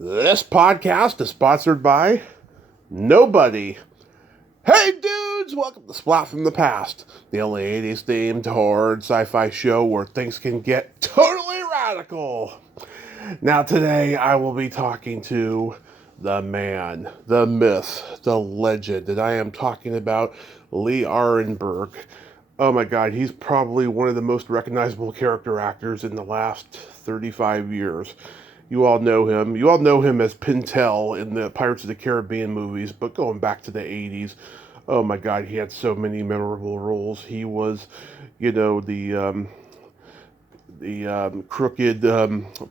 This podcast is sponsored by nobody. Hey dudes, welcome to Splat from the Past, the only 80s themed horror sci-fi show where things can get totally radical. Now today I will be talking to the man, the myth, the legend, and I am talking about Lee Arenberg. Oh my god, he's probably one of the most recognizable character actors in the last 35 years. You all know him. You all know him as Pintel in the Pirates of the Caribbean movies, but going back to the 80s, oh my God, he had so many memorable roles. He was, the crooked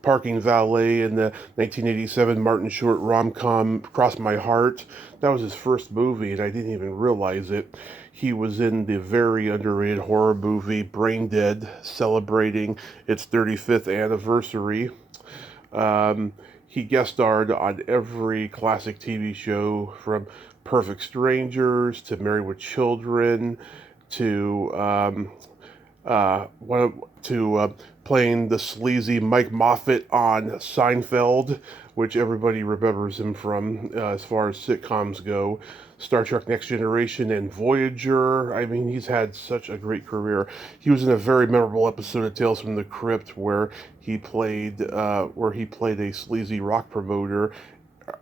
parking valet in the 1987 Martin Short rom-com Cross My Heart. That was his first movie, and I didn't even realize it. He was in the very underrated horror movie Brain Dead, celebrating its 35th anniversary. He guest starred on every classic TV show from Perfect Strangers to Married with Children to playing the sleazy Mike Moffitt on Seinfeld, which everybody remembers him from as far as sitcoms go. Star Trek Next Generation and Voyager. I mean, he's had such a great career. He was in a very memorable episode of Tales from the Crypt where he played a sleazy rock promoter.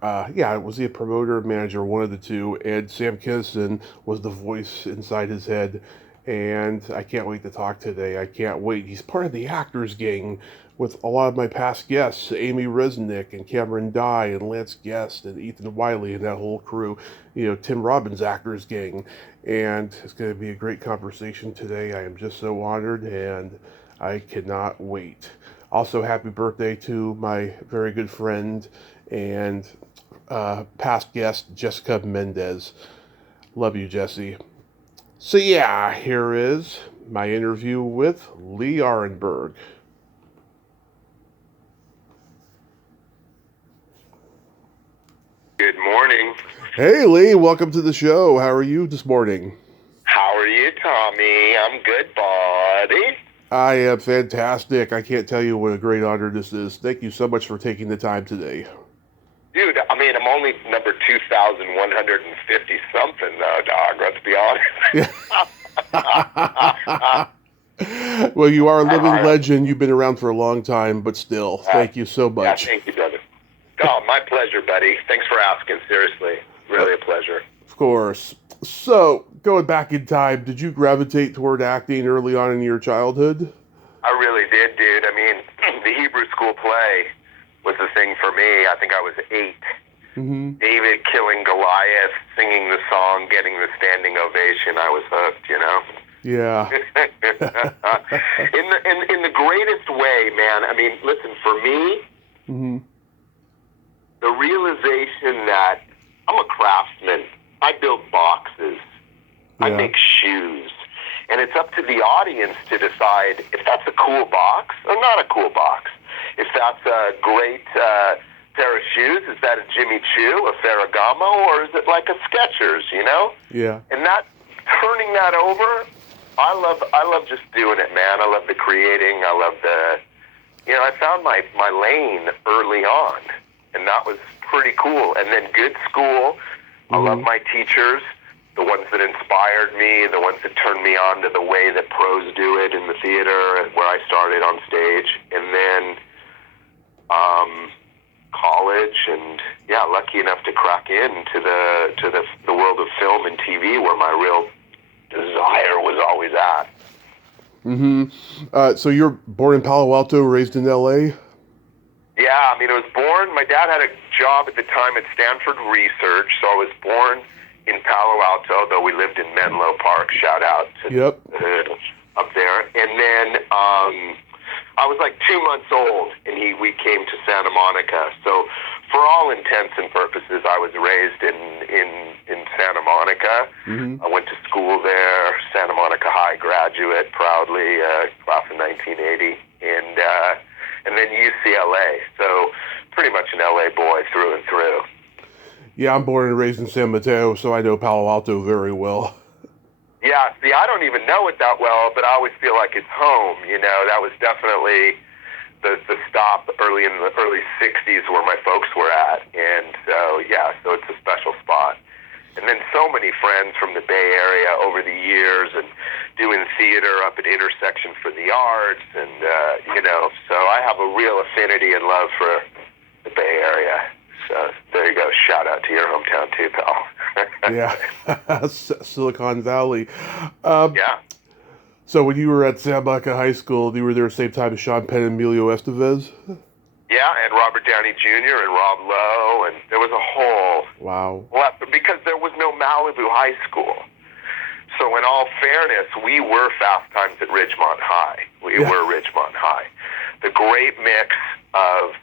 Was he a promoter or manager, one of the two? And Sam Kinison was the voice inside his head. And I can't wait to talk today. I can't wait. He's part of the Actors Gang with a lot of my past guests, Amy Resnick and Cameron Dye and Lance Guest and Ethan Wiley and that whole crew, Tim Robbins' Actors Gang. And it's going to be a great conversation today. I am just so honored and I cannot wait. Also, happy birthday to my very good friend and past guest, Jessica Mendez. Love you, Jessie. So yeah, here is my interview with Lee Arenberg. Good morning. Hey Lee, welcome to the show. How are you this morning? How are you, Tommy? I'm good, buddy. I am fantastic. I can't tell you what a great honor this is. Thank you so much for taking the time today. Dude, I mean, I'm only number 2,150 something, though, dog. Let's be honest. Well, you are a living legend. You've been around for a long time, but still, thank you so much. Yeah, thank you, brother. Oh, my pleasure, buddy. Thanks for asking. Seriously. Really a pleasure. Of course. So, going back in time, did you gravitate toward acting early on in your childhood? I really did, dude. I mean, the Hebrew school play was the thing for me. I think I was 8. Mm-hmm. David killing Goliath, singing the song, getting the standing ovation. I was hooked, Yeah. in the greatest way, man. I mean, listen, for me, mm-hmm. the realization that I'm a craftsman. I build boxes. Yeah. I make shoes. And it's up to the audience to decide if that's a cool box or not a cool box. If that's a great pair of shoes, is that a Jimmy Choo, a Ferragamo, or is it like a Skechers, Yeah. And that, turning that over, I love just doing it, man. I love the creating. I love I found my lane early on, and that was pretty cool. And then good school. I love my teachers, the ones that inspired me, the ones that turned me on to the way that pros do it in the theater, and where I started on stage. And then college, and lucky enough to crack into the world of film and TV, where my real desire was always at. Mm-hmm. So you're born in Palo Alto, raised in L.A.? Yeah, I mean, I was born, my dad had a job at the time at Stanford Research, so I was born in Palo Alto, though we lived in Menlo Park, shout out to up there. And then I was like 2 months old, and we came to Santa Monica. So for all intents and purposes, I was raised in Santa Monica. Mm-hmm. I went to school there, Santa Monica High graduate, proudly, class of 1980, and then UCLA. So pretty much an LA boy through and through. Yeah, I'm born and raised in San Mateo, so I know Palo Alto very well. Yeah, see, I don't even know it that well, but I always feel like it's home, That was definitely the stop in the early 60s where my folks were at. many friends from the Bay Area over the years, and doing theater up at Intersection for the Arts, and so I have a real affinity and love for the Bay Area. So there you go. Shout out to your hometown too, pal. Yeah, Silicon Valley. Yeah. So when you were at Santa Monica High School, you were there at the same time as Sean Penn and Emilio Estevez? Yeah, and Robert Downey Jr. and Rob Lowe, and there was a whole... Wow. Well, because there was no Malibu High School. So in all fairness, we were Fast Times at Ridgemont High. We were Ridgemont High. The great mix of,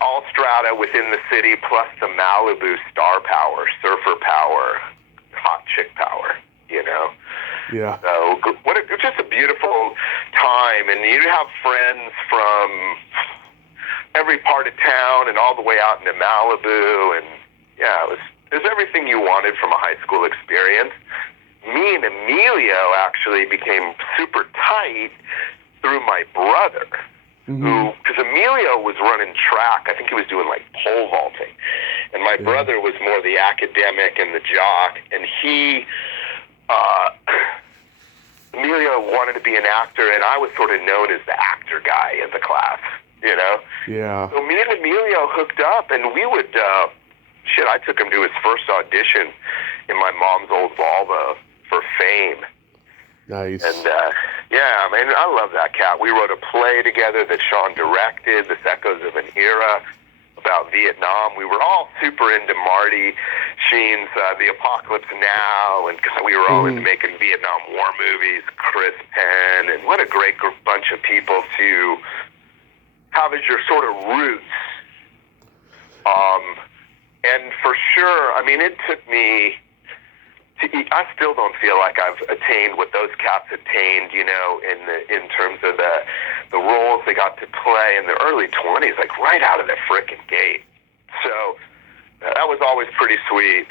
all strata within the city, plus the Malibu star power, surfer power, hot chick power, Yeah. So just a beautiful time, and you'd have friends from every part of town and all the way out into Malibu, and it was everything you wanted from a high school experience. Me and Emilio actually became super tight through my brother, because Emilio was running track. I think he was doing like pole vaulting, and my brother was more the academic and the jock, and Emilio wanted to be an actor, and I was sort of known as the actor guy in the class, Yeah. So me and Emilio hooked up, and we would, I took him to his first audition in my mom's old Volvo for Fame. Nice. And, I love that cat. We wrote a play together that Sean directed, This Echoes of an Era, about Vietnam. We were all super into Marty Sheen's The Apocalypse Now, and we were all into making Vietnam War movies, Chris Penn, and what a great bunch of people to have as your sort of roots. And for sure, it took me... I still don't feel like I've attained what those cats attained, in terms of the roles they got to play in their early 20s, like right out of the frickin' gate. So that was always pretty sweet,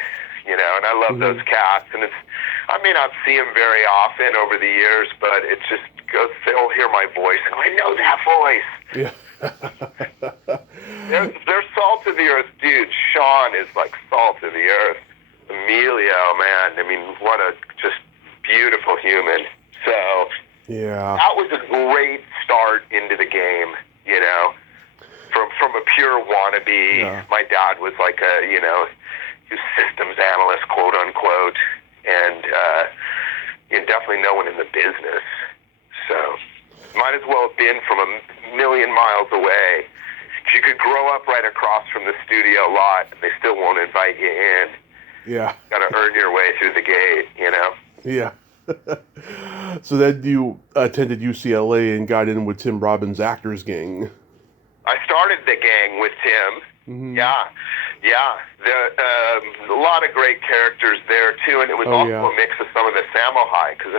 and I love those cats. And I may not see them very often over the years, but it just goes, they'll hear my voice and go, I know that voice. Yeah. they're salt of the earth dudes. Sean is like salt of the earth. Emilio, man, what a just beautiful human. So that was a great start into the game, from a pure wannabe. Yeah. My dad was like a, he was systems analyst, quote unquote, and definitely no one in the business. So might as well have been from a million miles away. You could grow up right across from the studio lot, and they still won't invite you in. Yeah. Got to earn your way through the gate, Yeah. So then you attended UCLA and got in with Tim Robbins' Actors Gang. I started the gang with Tim. Yeah. A lot of great characters there, too, and it was also a mix of some of the Samo High, because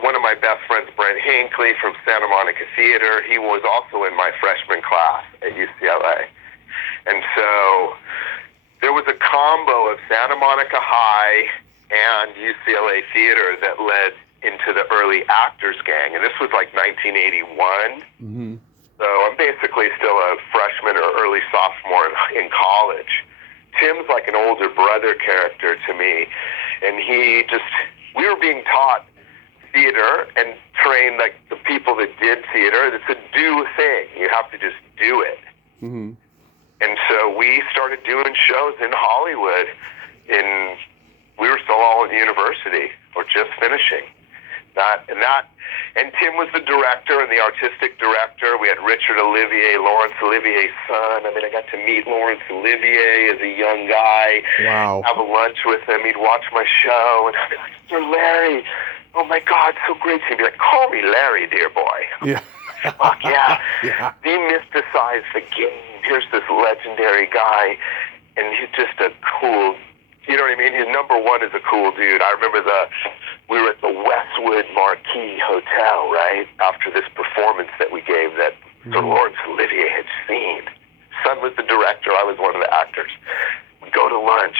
one of my best friends, Brent Hinckley from Santa Monica Theater, he was also in my freshman class at UCLA. And so... there was a combo of Santa Monica High and UCLA Theater that led into the early Actors Gang, and this was like 1981. So I'm basically still a freshman or early sophomore in college. Tim's like an older brother character to me, and we were being taught theater and trained like the people that did theater. It's a do thing. You have to just do it. And so we started doing shows in Hollywood. We were still all in university or just finishing. And Tim was the director and the artistic director. We had Richard Olivier, Laurence Olivier's son. I got to meet Laurence Olivier as a young guy. Wow. Have a lunch with him. He'd watch my show, and I'd be like, Sir Larry, oh my God, so great. He'd be like, call me Larry, dear boy. Yeah. Fuck yeah. Demystifies the game. Here's this legendary guy, and he's just a cool, you know what I mean? His number one is a cool dude. I remember we were at the Westwood Marquis Hotel, right, after this performance that we gave that Sir Laurence Olivier had seen. Son was the director. I was one of the actors. We go to lunch,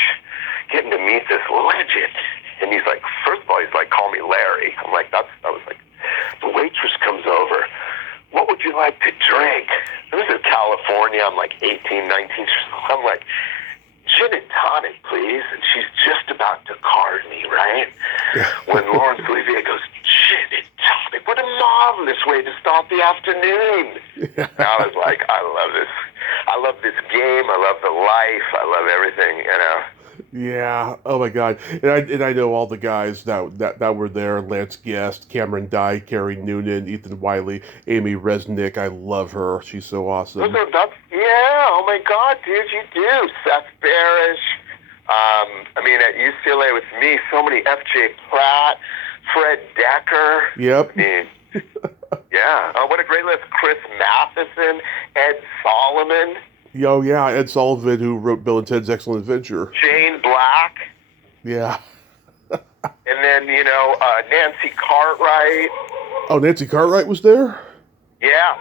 getting to meet this legend, and he's like, first of all, he's like, call me Larry. I'm like, I was like, the waitress comes over. What would you like to drink? This is California. I'm like 18, 19. I'm like, gin and tonic, please. And she's just about to card me, right? When Laurence Olivier goes, gin and tonic, what a marvelous way to start the afternoon. And I was like, I love this. I love this game. I love the life. I love everything, you know. Yeah. Oh my God. And I know all the guys that were there: Lance Guest, Cameron Dye, Carrie Noonan, Ethan Wiley, Amy Resnick. I love her. She's so awesome. Yeah. Oh my God, dude, you do. Seth Barish. I mean, at UCLA with me, so many F.J. Platt, Fred Decker. Yep. I mean, yeah. Oh, what a great list. Chris Matheson, Ed Solomon. Oh, yeah, Ed Sullivan, who wrote Bill and Ted's Excellent Adventure. Jane Black. Yeah. And then, you know, Nancy Cartwright. Oh, Nancy Cartwright was there? Yeah.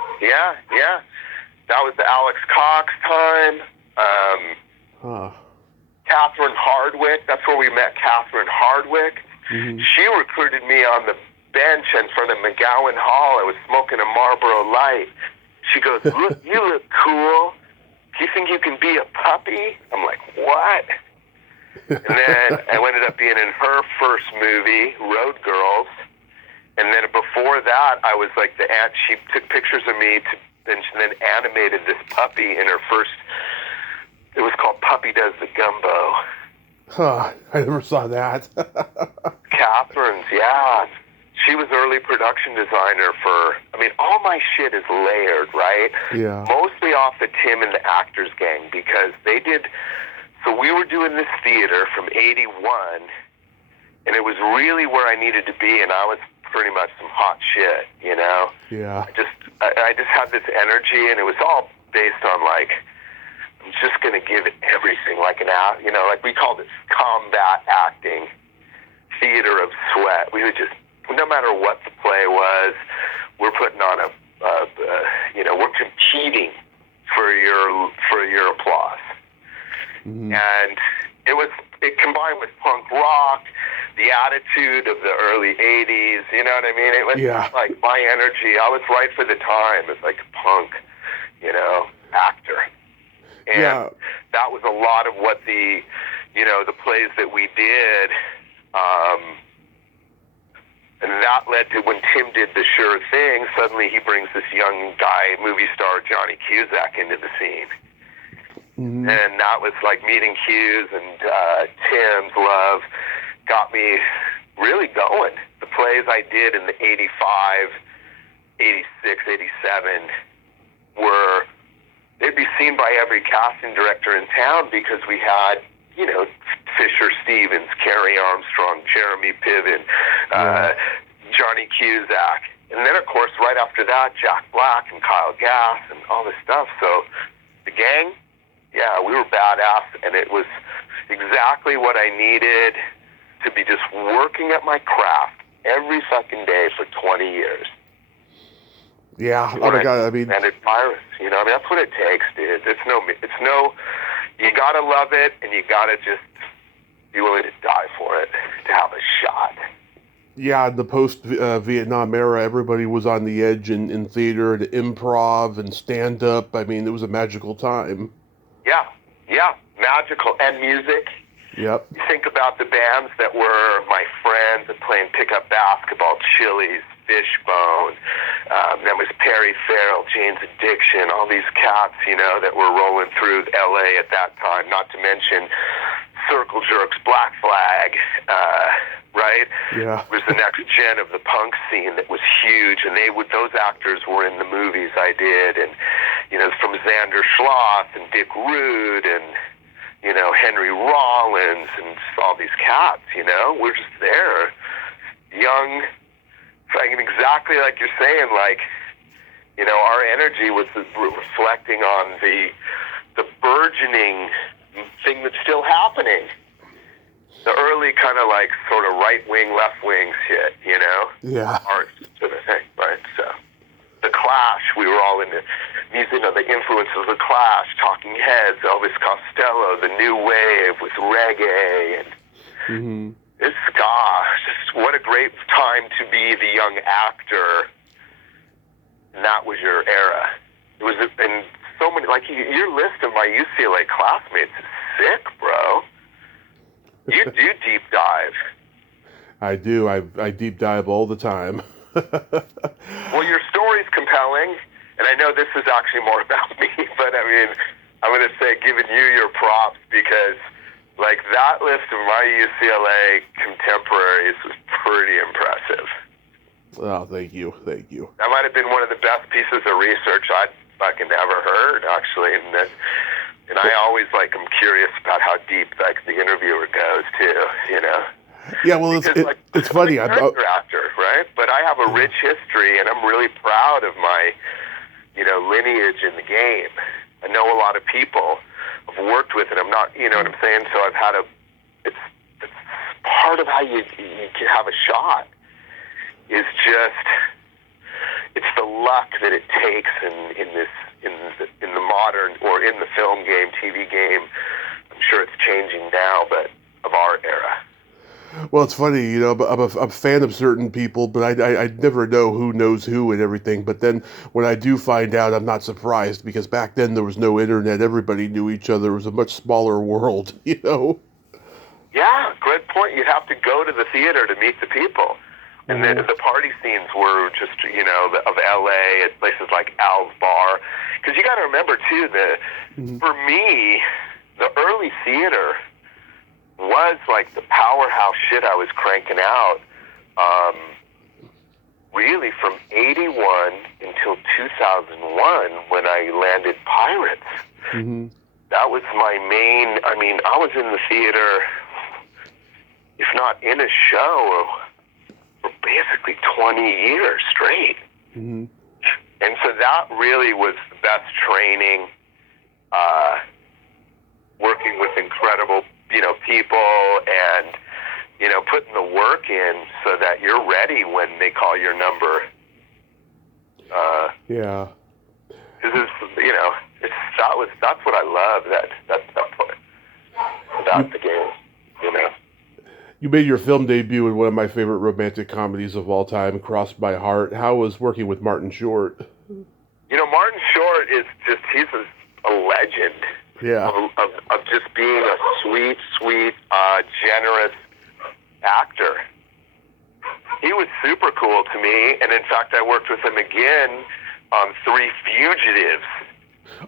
That was the Alex Cox time. Catherine Hardwick. That's where we met Catherine Hardwick. Mm-hmm. She recruited me on the bench in front of McGowan Hall. I was smoking a Marlboro Light. She goes, look, you look cool. Do you think you can be a puppy? I'm like, what? And then I ended up being in her first movie, Road Girls. And then before that, I was like the aunt. She took pictures of me and then animated this puppy in her first. It was called Puppy Does the Gumbo. Huh, I never saw that. Catherine's, yeah. She was early production designer for, I mean, all my shit is layered, right? Yeah. Mostly off of Tim and the Actors Gang, because they did, so we were doing this theater from 81, and it was really where I needed to be, and I was pretty much some hot shit, you know? Yeah. I just had this energy, and it was all based on, like, I'm just going to give it everything, like you know, like we called it combat acting, theater of sweat. We would just, no matter what the play was, we're putting on you know, we're competing for your applause. Mm-hmm. And it combined with punk rock, the attitude of the early 80s, you know what I mean? It was like my energy. I was right for the time as like a punk, you know, actor. And that was a lot of what the plays that we did, and that led to when Tim did The Sure Thing, suddenly he brings this young guy, movie star Johnny Cusack, into the scene. Mm-hmm. And that was like meeting Hughes and Tim's love got me really going. The plays I did in the 85, 86, 87 were, they'd be seen by every casting director in town because we had, you know, Fisher Stevens, Carrie Armstrong, Jeremy Piven, Johnny Cusack. And then, of course, right after that, Jack Black and Kyle Gass and all this stuff. So the gang, we were badass, and it was exactly what I needed to be, just working at my craft every fucking day for 20 years. Yeah, oh my God, I mean... And it's pirates, you know, I mean, that's what it takes, dude. It's no, you gotta love it, and you gotta just be willing to die for it, to have a shot. Yeah, in the post-Vietnam era, everybody was on the edge in theater and improv and stand-up. I mean, it was a magical time. Yeah, magical. And music. Yep. You think about the bands that were my friends and playing pickup basketball, Chili's, Fishbone, then was Perry Farrell, Jane's Addiction, all these cats, you know, that were rolling through L.A. at that time, not to mention Circle Jerks, Black Flag, right? Yeah. It was the next gen of the punk scene that was huge, and those actors were in the movies I did, and, you know, from Xander Schloss and Dick Rude and, you know, Henry Rollins and all these cats, you know, we're just there, young, exactly like you're saying, like, you know, our energy was reflecting on the burgeoning thing that's still happening. The early kind of like sort of right wing, left wing shit, you know? Yeah. Art sort of thing, right? So, the Clash, we were all into music, you know, the influences of the Clash, Talking Heads, Elvis Costello, the New Wave with reggae, and it's ska. Just what a great time to be the young actor. And that was your era. It was, and so many, like your list of my UCLA classmates is sick, bro. You do deep dive. I do. I deep dive all the time. Well, your story's compelling, and I know this is actually more about me, but I mean, I'm going to say giving you your props because, like, that list of my UCLA contemporaries was pretty impressive. Oh, thank you. Thank you. That might have been one of the best pieces of research I'd fucking ever heard, actually, and I always, like, I'm curious about how deep, like, the interviewer goes, too, you know? Yeah, well, it's funny. I'm a character actor, right? But I have a rich history, and I'm really proud of my, you know, lineage in the game. I know a lot of people I've worked with, and I'm not, you know what I'm saying? So I've had it's part of how you can have a shot is just, it's the luck that it takes in the modern, or in the film game, TV game. I'm sure it's changing now, but of our era. Well, it's funny, you know, I'm a fan of certain people, but I never know who knows who and everything. But then when I do find out, I'm not surprised, because back then there was no internet. Everybody knew each other. It was a much smaller world, you know? Yeah, good point. You'd have to go to the theater to meet the people. And the party scenes were just, you know, of L.A. at places like Al's Bar. Because you got to remember, too, for me, the early theater was like the powerhouse shit I was cranking out, really from 81 until 2001 when I landed Pirates. Mm-hmm. That was my main, I mean, I was in the theater, if not in a show, for basically 20 years straight. Mm-hmm. And so that really was the best training, working with incredible, you know, people, and, you know, putting the work in so that you're ready when they call your number. Yeah. This is, you know, that's what I love, that part about the game, you know. You made your film debut in one of my favorite romantic comedies of all time, Crossed My Heart. How was working with Martin Short? You know, Martin Short is just, he's a legend. Yeah. Of just being a sweet, generous actor. He was super cool to me, and in fact, I worked with him again on Three Fugitives.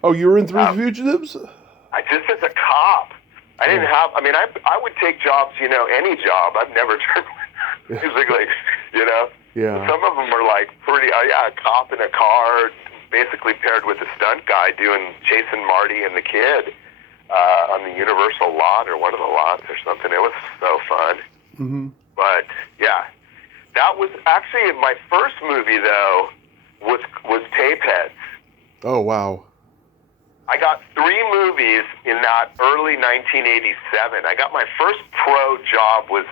Oh, you were in Three Fugitives? Just as a cop. I didn't have, I mean, I would take jobs, you know, any job. I've never turned musically, you know? Yeah. Some of them are like pretty, a cop in a car, basically paired with a stunt guy chasing Marty and the kid on the Universal lot or one of the lots or something. It was so fun. Mm-hmm. But yeah, that was actually my first movie though. Was Tapeheads. Oh wow. I got 3 movies in that early 1987. I got my first pro job was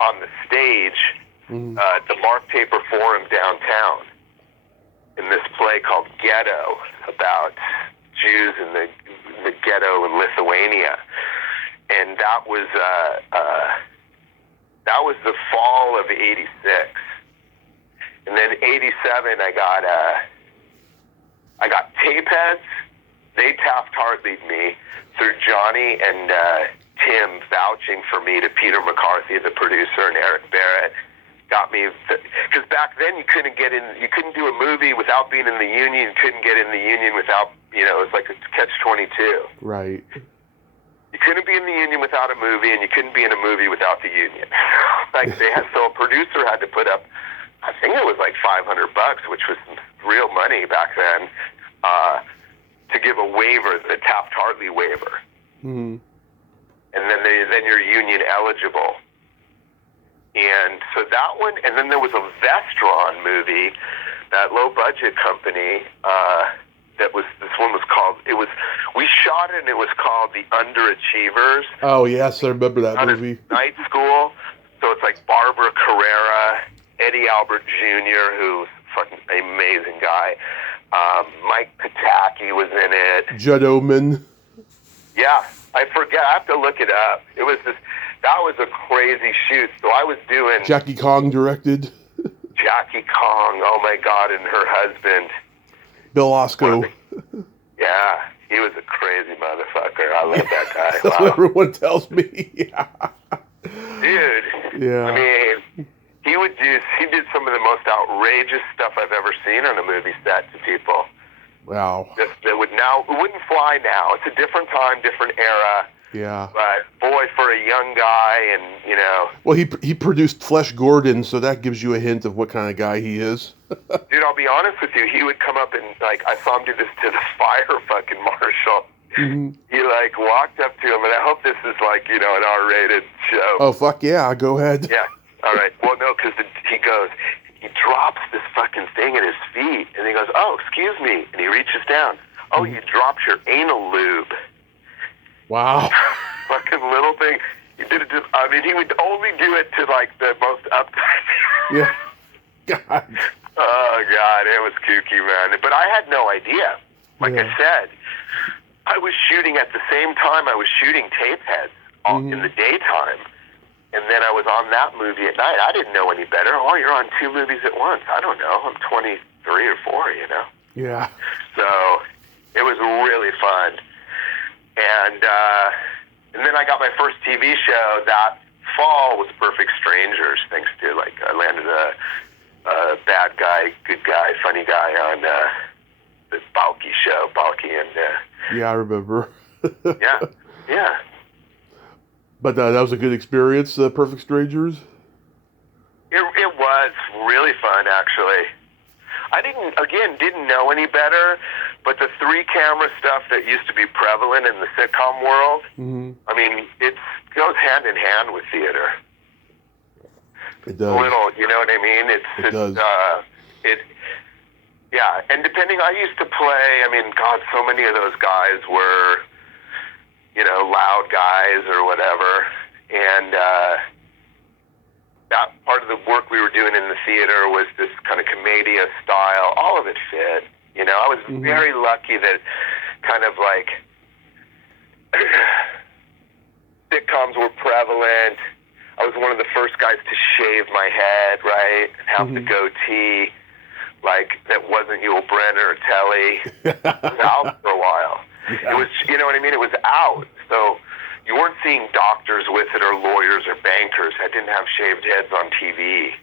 on the stage at the Mark Taper Forum downtown, in this play called Ghetto, about Jews in the ghetto in Lithuania, and that was the fall of '86, and then '87 I got Tapeheads. They Taft-Hartley'd me through Johnny and Tim vouching for me to Peter McCarthy, the producer, and Eric Barrett. Got me, because back then you couldn't do a movie without being in the union, you couldn't get in the union without, you know, it was like a catch-22. Right. You couldn't be in the union without a movie, and you couldn't be in a movie without the union. So a producer had to put up, I think it was like $500, which was real money back then, to give a waiver, the Taft-Hartley waiver. Mm-hmm. And then you're union eligible. And so that one, and then there was a Vestron movie, that low-budget company, we shot it and it was called The Underachievers. Oh, yes, I remember that movie. Night School. So it's like Barbara Carrera, Eddie Albert Jr., who's a fucking amazing guy. Mike Pataki was in it. Judd Oman. Yeah, I forget. I have to look it up. That was a crazy shoot. So I was doing... Jackie Kong directed. Jackie Kong, oh my God, and her husband. Bill Osco. Yeah, he was a crazy motherfucker. I love that guy. That's what everyone tells me. Yeah. Dude. Yeah. I mean, he did some of the most outrageous stuff I've ever seen on a movie set to people. Wow. That it wouldn't fly now. It's a different time, different era. Yeah. But boy, for a young guy, and you know. Well, he produced Flesh Gordon, so that gives you a hint of what kind of guy he is. Dude, I'll be honest with you. He would come up and like I saw him do this to the fire fucking marshal. Mm-hmm. He like walked up to him, and I hope this is like an R-rated show. Oh fuck yeah, go ahead. Yeah. All right. Well, no, because he drops this fucking thing at his feet, and he goes, "Oh, excuse me," and he reaches down. Oh, you dropped your anal lube. Wow. Fucking little thing. He did it. I mean, he would only do it to like the most uptight. Yeah. God. Oh God, it was kooky, man. But I had no idea. Like I said, I was shooting at the same time I was shooting Tape Heads in the daytime. And then I was on that movie at night. I didn't know any better. Oh, you're on two movies at once. I don't know. I'm 23 or 4, you know? Yeah. So it was really fun. And then I got my first TV show that fall was Perfect Strangers, thanks to, like, I landed a bad guy, good guy, funny guy on this Balky show. Balky and... yeah, I remember. Yeah. But that was a good experience, Perfect Strangers? It was really fun, actually. I didn't know any better, but the 3-camera stuff that used to be prevalent in the sitcom world, I mean, it goes hand in hand with theater. It does. A little, you know what I mean? It does. Yeah, and I used to play, I mean, God, so many of those guys were, loud guys or whatever, and that part of the work we were doing in the theater was this kind of commedia style. All of it fit. I was very lucky that kind of like sitcoms were prevalent. I was one of the first guys to shave my head, right, and have the goatee, like that wasn't Yul Brynner or Telly. It was out for a while. Yeah. It was, you know what I mean? It was out. So you weren't seeing doctors with it or lawyers or bankers that didn't have shaved heads on TV,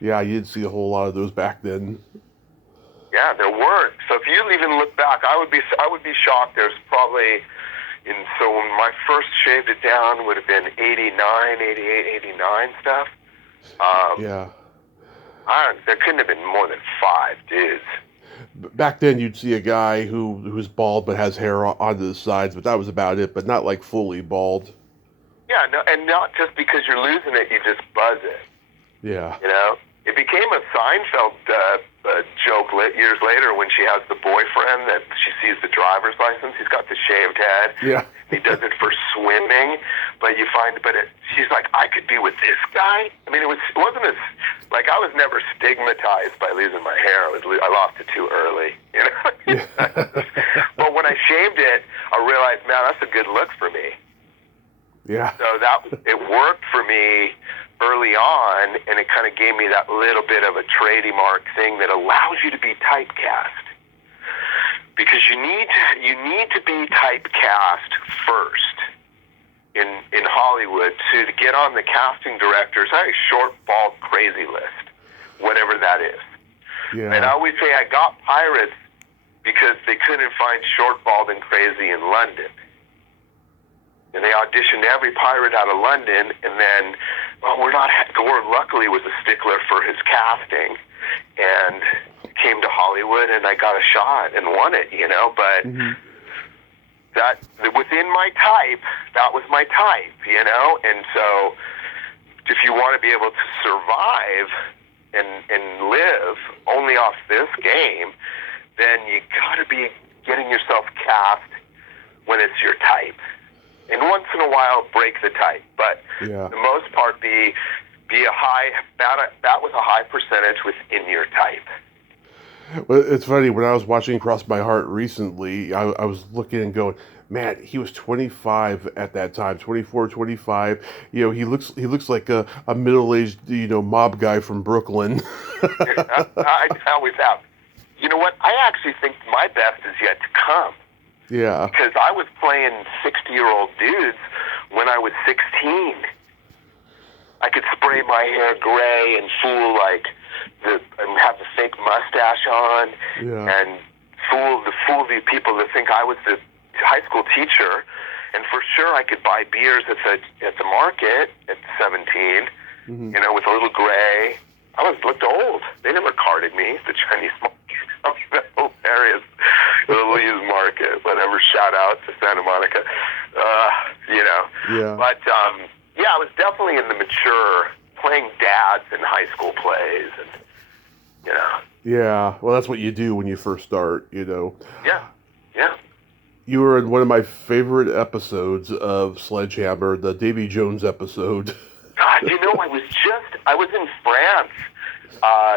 Yeah, you didn't see a whole lot of those back then. Yeah, there weren't. So if you even look back, I would be shocked. There's probably, so when my first shaved it down would have been 89, 88, 89 stuff. Yeah. There couldn't have been more than 5 dudes. Back then, you'd see a guy who's bald but has hair onto the sides, but that was about it. But not like fully bald. Yeah, no, and not just because you're losing it, you just buzz it. Yeah. It became a Seinfeld joke years later when she has the boyfriend that she sees the driver's license. He's got the shaved head. Yeah. He does it for swimming, but she's like, I could be with this guy. I mean, it wasn't as like I was never stigmatized by losing my hair. I lost it too early, Yeah. But when I shaved it, I realized, man, that's a good look for me. Yeah. So it worked for me early on, and it kind of gave me that little bit of a trademark thing that allows you to be typecast. Because you need to be typecast first in Hollywood to get on the casting director's short, bald, crazy list, whatever that is. Yeah. And I always say I got pirates because they couldn't find short, bald, and crazy in London. And they auditioned every pirate out of London, and then, Gord luckily was a stickler for his casting, and came to Hollywood, and I got a shot and won it, but that, within my type, that was my type, and so if you want to be able to survive and live only off this game, then you gotta be getting yourself cast when it's your type. And once in a while, break the type, but for the most part, be that was a high percentage within your type. Well, it's funny, when I was watching Cross My Heart recently, I was looking and going, man, he was 25 at that time, 24, 25. He looks like a middle-aged, mob guy from Brooklyn. I always have. You know what? I actually think my best is yet to come. Yeah. Because I was playing 60-year-old dudes when I was 16. I could spray my hair gray and fool and have the fake mustache on, and fool the people that think I was the high school teacher. And for sure, I could buy beers at the market at 17. You know, with a little gray. I looked old. They never carded me. The Chinese market, hilarious. The Lee's Market, whatever. Shout out to Santa Monica. You know. Yeah. But I was definitely in the mature, playing dads in high school plays, and you know. Yeah. Well, that's what you do when you first start. You know. Yeah. Yeah. You were in one of my favorite episodes of Sledgehammer, the Davy Jones episode. God, you know, I was in France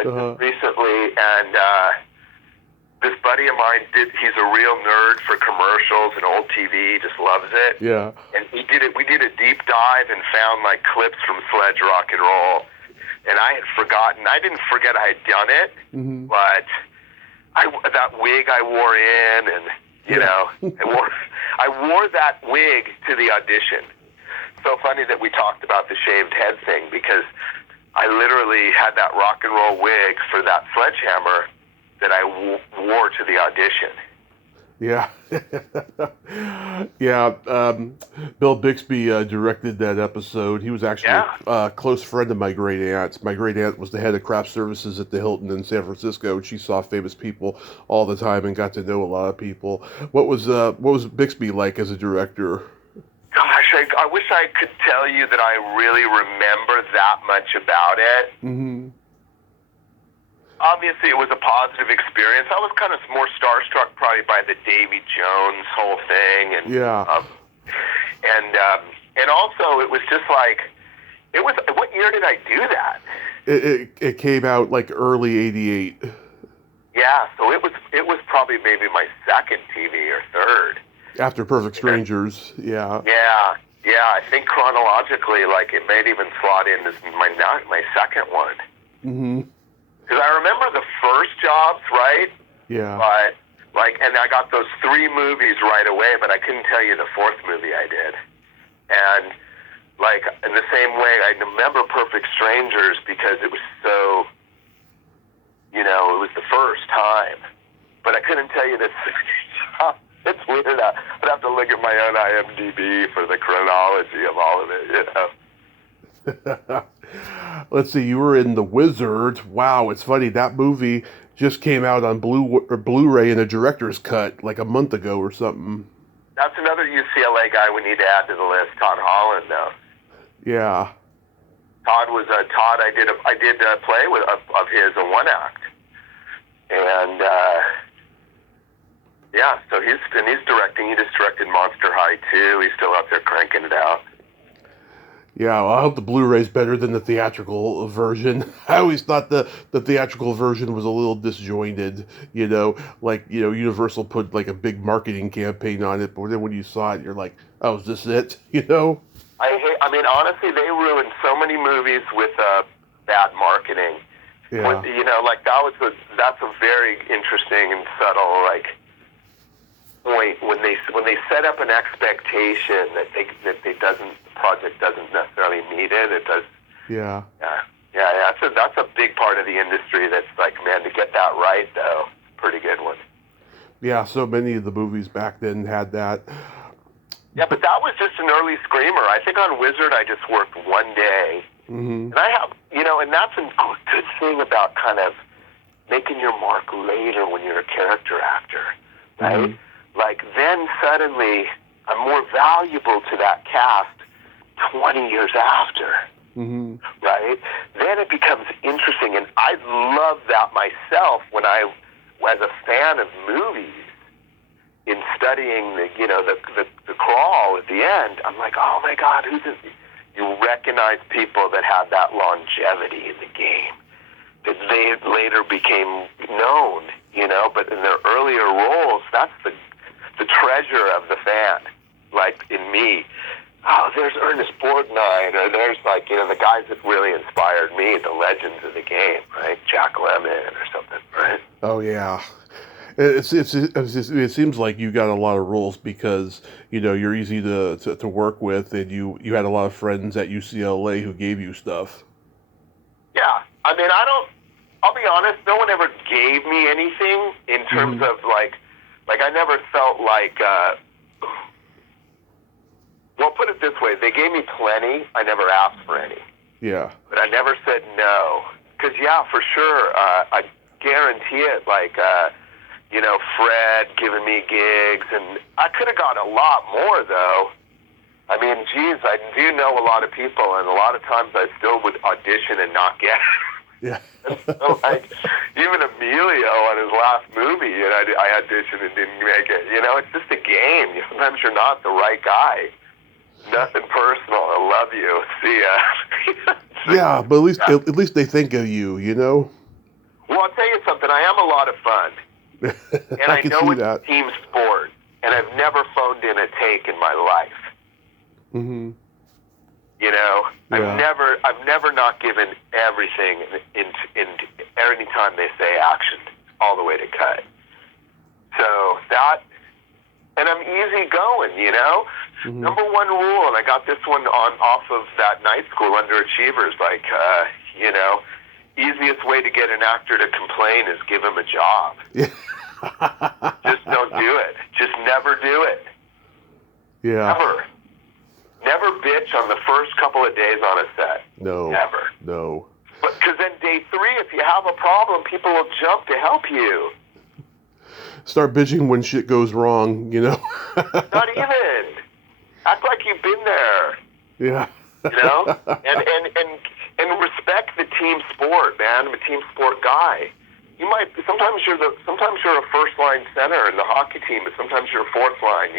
just recently, and this buddy of mine he's a real nerd for commercials and old TV, just loves it. Yeah. And we did a deep dive and found like clips from Sledge Rock and Roll. And I had forgotten, I didn't forget I had done it, but that wig I wore in, and you know, I wore that wig to the audition. So funny that we talked about the shaved head thing, because I literally had that rock and roll wig for that Sledgehammer that I wore to the audition. Yeah. Yeah. Bill Bixby directed that episode. He was actually a close friend of my great aunt's. My great aunt was the head of craft services at the Hilton in San Francisco. She saw famous people all the time and got to know a lot of people. What was Bixby like as a director? Gosh, I wish I could tell you that I really remember that much about it. Mm-hmm. Obviously, it was a positive experience. I was kind of more starstruck probably by the Davy Jones whole thing, and and also it was just like, it was. What year did I do that? It came out like early '88. Yeah, so it was probably maybe my second TV or third. After Perfect Strangers, yeah. Yeah, I think chronologically, like it may even slot in as my second one. Mm-hmm. Because I remember the first jobs, right? Yeah. But and I got those 3 movies right away, but I couldn't tell you the 4th movie I did. And in the same way, I remember Perfect Strangers because it was so, you know, it was the first time. But I couldn't tell you this. It's weird. I'd have to look at my own IMDb for the chronology of all of it, you know. Let's see, you were in The Wizard. Wow, it's funny, that movie just came out on Blu-ray in a director's cut like a month ago or something. That's another UCLA guy we need to add to the list, Todd Holland, though. Yeah. Todd was Todd. I did play with of his, a 1-act, and so he's directing. He just directed Monster High 2. He's still out there cranking it out. Yeah, well, I hope the Blu-ray's better than the theatrical version. I always thought the theatrical version was a little disjointed, you know, like, you know, Universal put like a big marketing campaign on it, but then when you saw it, you're like, oh, is this it? You know? I mean, honestly, they ruined so many movies with bad marketing. Yeah. You know, like that's a very interesting and subtle point when they set up an expectation that the project doesn't necessarily meet it. It does. Yeah. Yeah. That's a big part of the industry. That's like, man, to get that right though, pretty good one. Yeah, so many of the movies back then had that. Yeah, but that was just an early screamer. I think on Wizard I just worked one day. Mm-hmm. And I have, you know, and that's a good thing about kind of making your mark later when you're a character actor, right? Mm-hmm. Like, then suddenly I'm more valuable to that cast 20 years after, mm-hmm. right? Then it becomes interesting, and I love that myself when I, as a fan of movies, in studying the crawl at the end, I'm like, oh my God, who's this? You recognize people that had that longevity in the game, that they later became known, you know, but in their earlier roles, that's the treasure of the fan. Like in me, oh, there's Ernest Borgnine, or there's like, you know, the guys that really inspired me, the legends of the game, right? Jack Lemmon or something, right? Oh, yeah. It seems like you got a lot of rules because you're easy to work with, and you had a lot of friends at UCLA who gave you stuff. Yeah, I mean, I'll be honest, no one ever gave me anything in terms of like I never felt like, well, put it this way, they gave me plenty, I never asked for any. Yeah. But I never said no. Because, yeah, for sure, I guarantee it, like, Fred giving me gigs, and I could have got a lot more, though. I mean, geez, I do know a lot of people, and a lot of times I still would audition and not get it. Yeah. So, like, even Emilio on his last movie, I auditioned and didn't make it. It's just a game. Sometimes you're not the right guy. Nothing personal. I love you. See ya. Yeah, but at least they think of you, Well, I'll tell you something. I am a lot of fun. And I know it's a team sport. And I've never phoned in a take in my life. Mm-hmm. I've never not given everything in any time they say action, all the way to cut. So that, and I'm easy going, Mm-hmm. Number one rule, and I got this one off of that night school, Underachievers, like, easiest way to get an actor to complain is give him a job. Just don't do it. Just never do it. Yeah. Never bitch on the first couple of days on a set. No. Never. No. But because then day 3, if you have a problem, people will jump to help you. Start bitching when shit goes wrong, Not even. Act like you've been there. Yeah. And respect the team sport, man. I'm a team sport guy. You might sometimes you're a first line center in the hockey team, but sometimes you're a fourth line.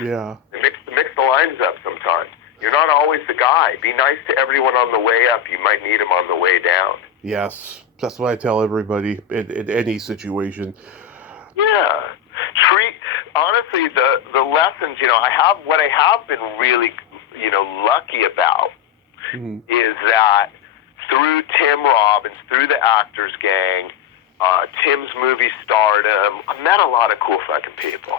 Yeah. And mix the lines up sometimes. You're not always the guy. Be nice to everyone on the way up. You might need them on the way down. Yes, that's what I tell everybody in any situation. Yeah. Honestly, the lessons, what I have been really, lucky about is that through Tim Robbins, through the Actors Gang, Tim's movie stardom, I met a lot of cool fucking people.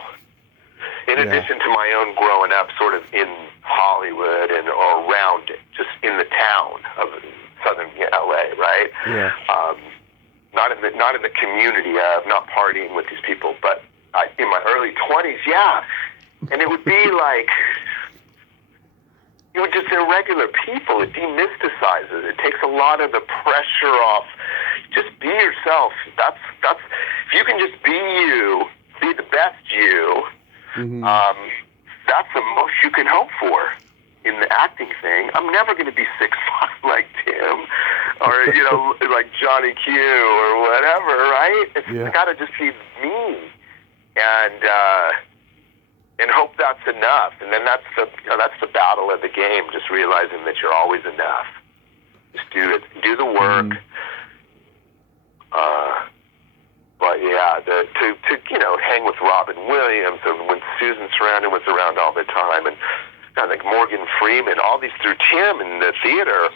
In addition to my own growing up sort of in Hollywood or around it, just in the town of southern LA, right? Yeah. Not in the community of not partying with these people, but in my early 20s, yeah. And it would be like, just irregular people. It demystifies it. It takes a lot of the pressure off. Just be yourself. That's if you can just be you, be the best you. Mm-hmm. That's the most you can hope for in the acting thing. I'm never going to be 6'5" like Tim, or like Johnny Q or whatever, right? It's got to just be me, and hope that's enough. And then that's the battle of the game. Just realizing that you're always enough. Just do the work. Mm-hmm. But yeah, to hang with Robin Williams, and when Susan Sarandon was around all the time, and like Morgan Freeman, all these through Tim in the theater,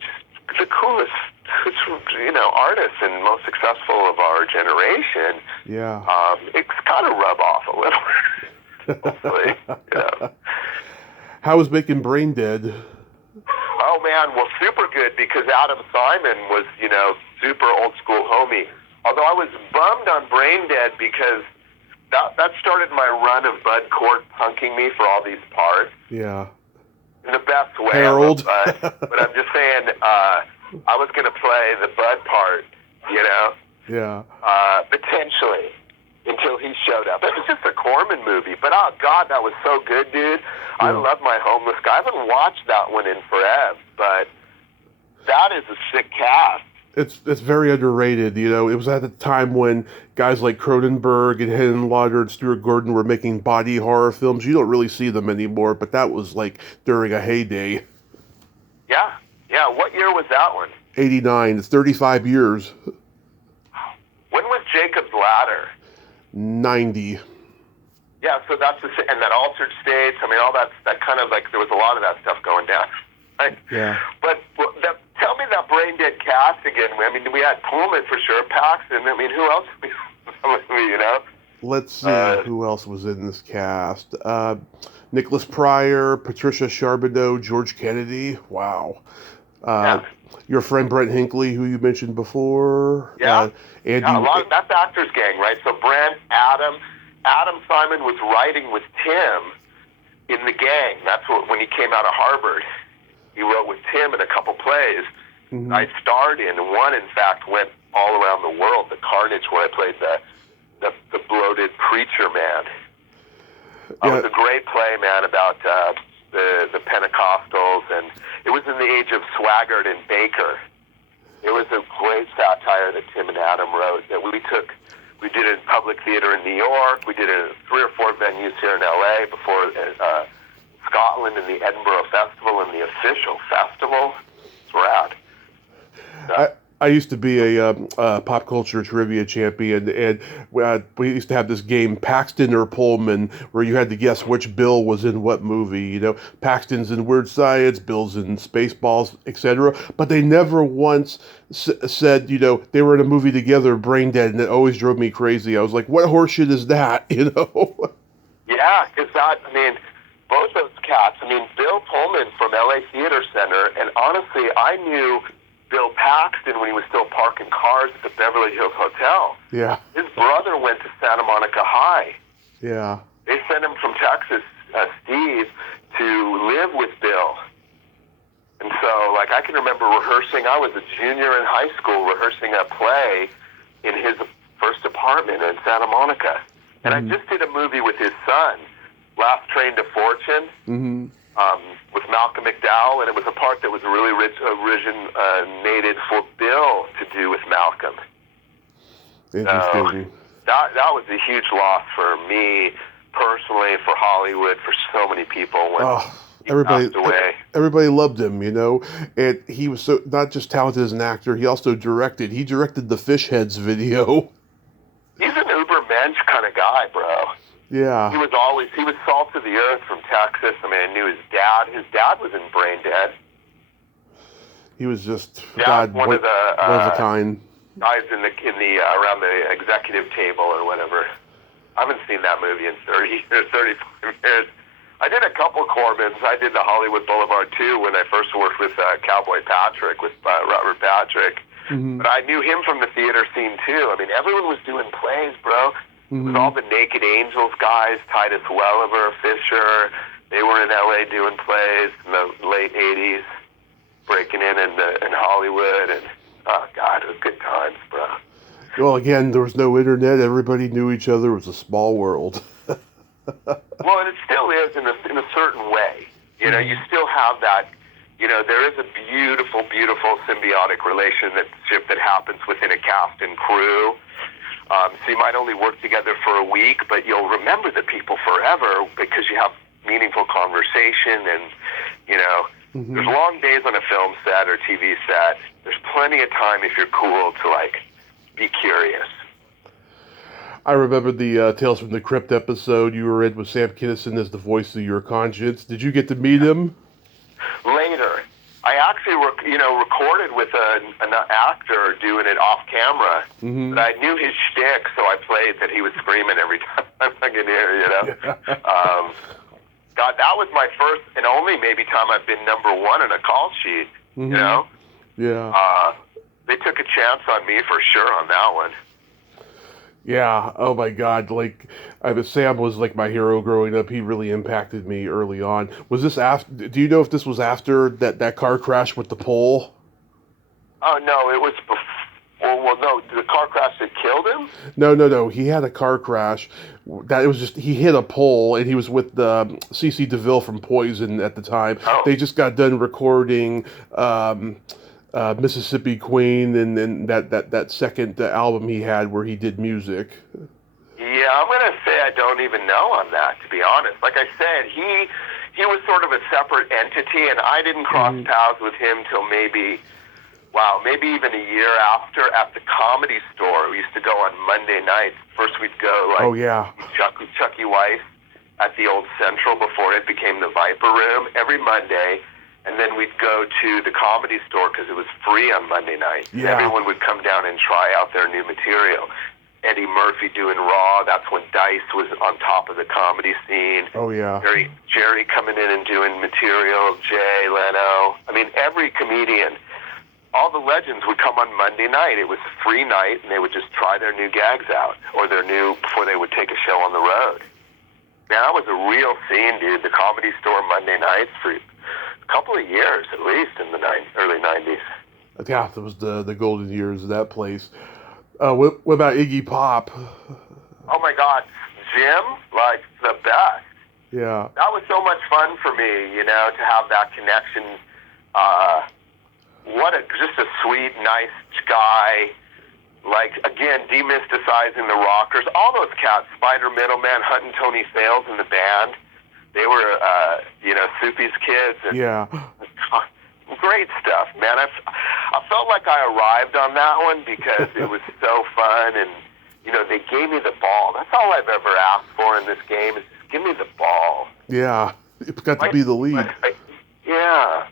just the coolest, artists and most successful of our generation. Yeah. It's got to rub off a little. Hopefully, How was making Brain Dead? Oh man, well, super good, because Adam Simon was, super old school homie. Although I was bummed on Brain Dead because that started my run of Bud Cort punking me for all these parts. Yeah. In the best way. Harold. But I'm just saying, I was going to play the Bud part, Yeah. Potentially, until he showed up. It was just a Corman movie, but oh God, that was so good, dude. I love My Homeless Guy. I haven't watched that one in forever, but that is a sick cast. It's very underrated. It was at the time when guys like Cronenberg and Henenlotter and Stuart Gordon were making body horror films. You don't really see them anymore, but that was like during a heyday. Yeah. What year was that one? 89. It's 35 years. When was Jacob's Ladder? 90. Yeah, so that's and that Altered States. I mean, all that kind of like there was a lot of that stuff going down. Right? Yeah. But tell me that brain dead cast again. I mean, we had Pullman for sure, Paxton. I mean, who else? You know. Let's see who else was in this cast. Nicholas Pryor, Patricia Charbonneau, George Kennedy. Wow. Your friend Brent Hinckley, who you mentioned before. Yeah. Andy, a lot of that's Actors Gang, right? So Brent, Adam Simon was writing with Tim in the gang. That's when he came out of Harvard. He wrote with Tim in a couple plays. Mm-hmm. I starred in one. In fact, went all around the world. The Carnage, where I played the bloated preacher man. It was a great play, man, about the Pentecostals, and it was in the age of Swaggart and Baker. It was a great satire that Tim and Adam wrote that we did it in Public Theater in New York. We did it in 3 or 4 venues here in L.A. before Scotland and the Edinburgh Festival and the official festival. It's rad. I used to be a pop culture trivia champion, and we used to have this game, Paxton or Pullman, where you had to guess which Bill was in what movie. You know, Paxton's in Weird Science, Bill's in Spaceballs, etc. But they never once said, you know, they were in a movie together, Brain Dead, and it always drove me crazy. I was like, what horseshit is that? You know? Yeah, because both those cats. I mean, Bill Pullman from LA Theater Center, and honestly, I knew Bill Paxton when he was still parking cars at the Beverly Hills Hotel. Yeah. His brother went to Santa Monica High. Yeah. They sent him from Texas, Steve, to live with Bill. And so, like, I can remember rehearsing. I was a junior in high school rehearsing a play in his first apartment in Santa Monica. And I just did a movie with his son, Last Train to Fortune. Mm-hmm. With Malcolm McDowell, and it was a part that was really originated for Bill to do with Malcolm. Interesting. That was a huge loss for me personally, for Hollywood, for so many people when he passed away. Everybody loved him, you know, and he was so not just talented as an actor, he also directed. He directed the Fish Heads video. He's an uber mensch kind of guy, bro. Yeah. He was salt of the earth from Texas. I mean, I knew his dad. His dad was in Brain Dead. He was just one of the kind guys in the around the executive table or whatever. I haven't seen that movie in 30 or 35 years. I did a couple Cormans. I did the Hollywood Boulevard too when I first worked with Cowboy Patrick, with Robert Patrick. Mm-hmm. But I knew him from the theater scene too. I mean, everyone was doing plays, bro. Mm-hmm. With all the Naked Angels guys, Titus Welliver, Fisher, they were in L.A. doing plays in the late 80s, breaking in Hollywood, and, oh, God, it was good times, bro. Well, again, there was no internet. Everybody knew each other. It was a small world. Well, and it still is in a certain way. You know, you still have that, you know, there is a beautiful, beautiful symbiotic relationship that happens within a cast and crew. So you might only work together for a week, but you'll remember the people forever because you have meaningful conversation and, you know, there's long days on a film set or TV set. There's plenty of time if you're cool to, like, be curious. I remember the Tales from the Crypt episode you were in with Sam Kinison as the voice of your conscience. Did you get to meet him? Later. I actually, recorded with an actor doing it off camera, but I knew his shtick, so I played that he was screaming every time I fucking hear, you know. God, that was my first and only maybe time I've been number one in a call sheet, you know. Yeah. They took a chance on me for sure on that one. Yeah. Oh my God. Like, Sam was like my hero growing up. He really impacted me early on. Was this after? Do you know if this was after that car crash with the pole? Oh no, it was before. Well, no, the car crash that killed him. No. He had a car crash. That it was just he hit a pole, and he was with CC DeVille from Poison at the time. Oh. They just got done recording. Mississippi Queen, and then that second album he had where he did music. Yeah, I'm gonna say I don't even know on that, to be honest. Like I said, he was sort of a separate entity, and I didn't cross paths with him till maybe even a year after at the Comedy Store. We used to go on Monday nights. First we'd go Chucky Weiss at the old Central before it became the Viper Room every Monday. and then we'd go to the Comedy Store because it was free on Monday night. Yeah. Everyone would come down and try out their new material. Eddie Murphy doing Raw. That's when Dice was on top of the comedy scene. Oh, yeah. Jerry coming in and doing material. Jay Leno. I mean, every comedian. All the legends would come on Monday night. It was a free night, and they would just try their new gags out, or before they would take a show on the road. Man, that was a real scene, dude. The Comedy Store Monday nights for a couple of years, at least, in the early 90s. Yeah, that was the golden years of that place. What about Iggy Pop? Oh, my God. Jim, like, the best. Yeah. That was so much fun for me, to have that connection. Just a sweet, nice guy. Like, again, demysticizing the rockers. All those cats, Spider Middleman, Hunt and Tony Sales in the band, they were, Soupy's kids. And yeah. Great stuff, man. I felt like I arrived on that one because it was so fun, and, they gave me the ball. That's all I've ever asked for in this game is just give me the ball. Yeah. It got to be the lead. Yeah.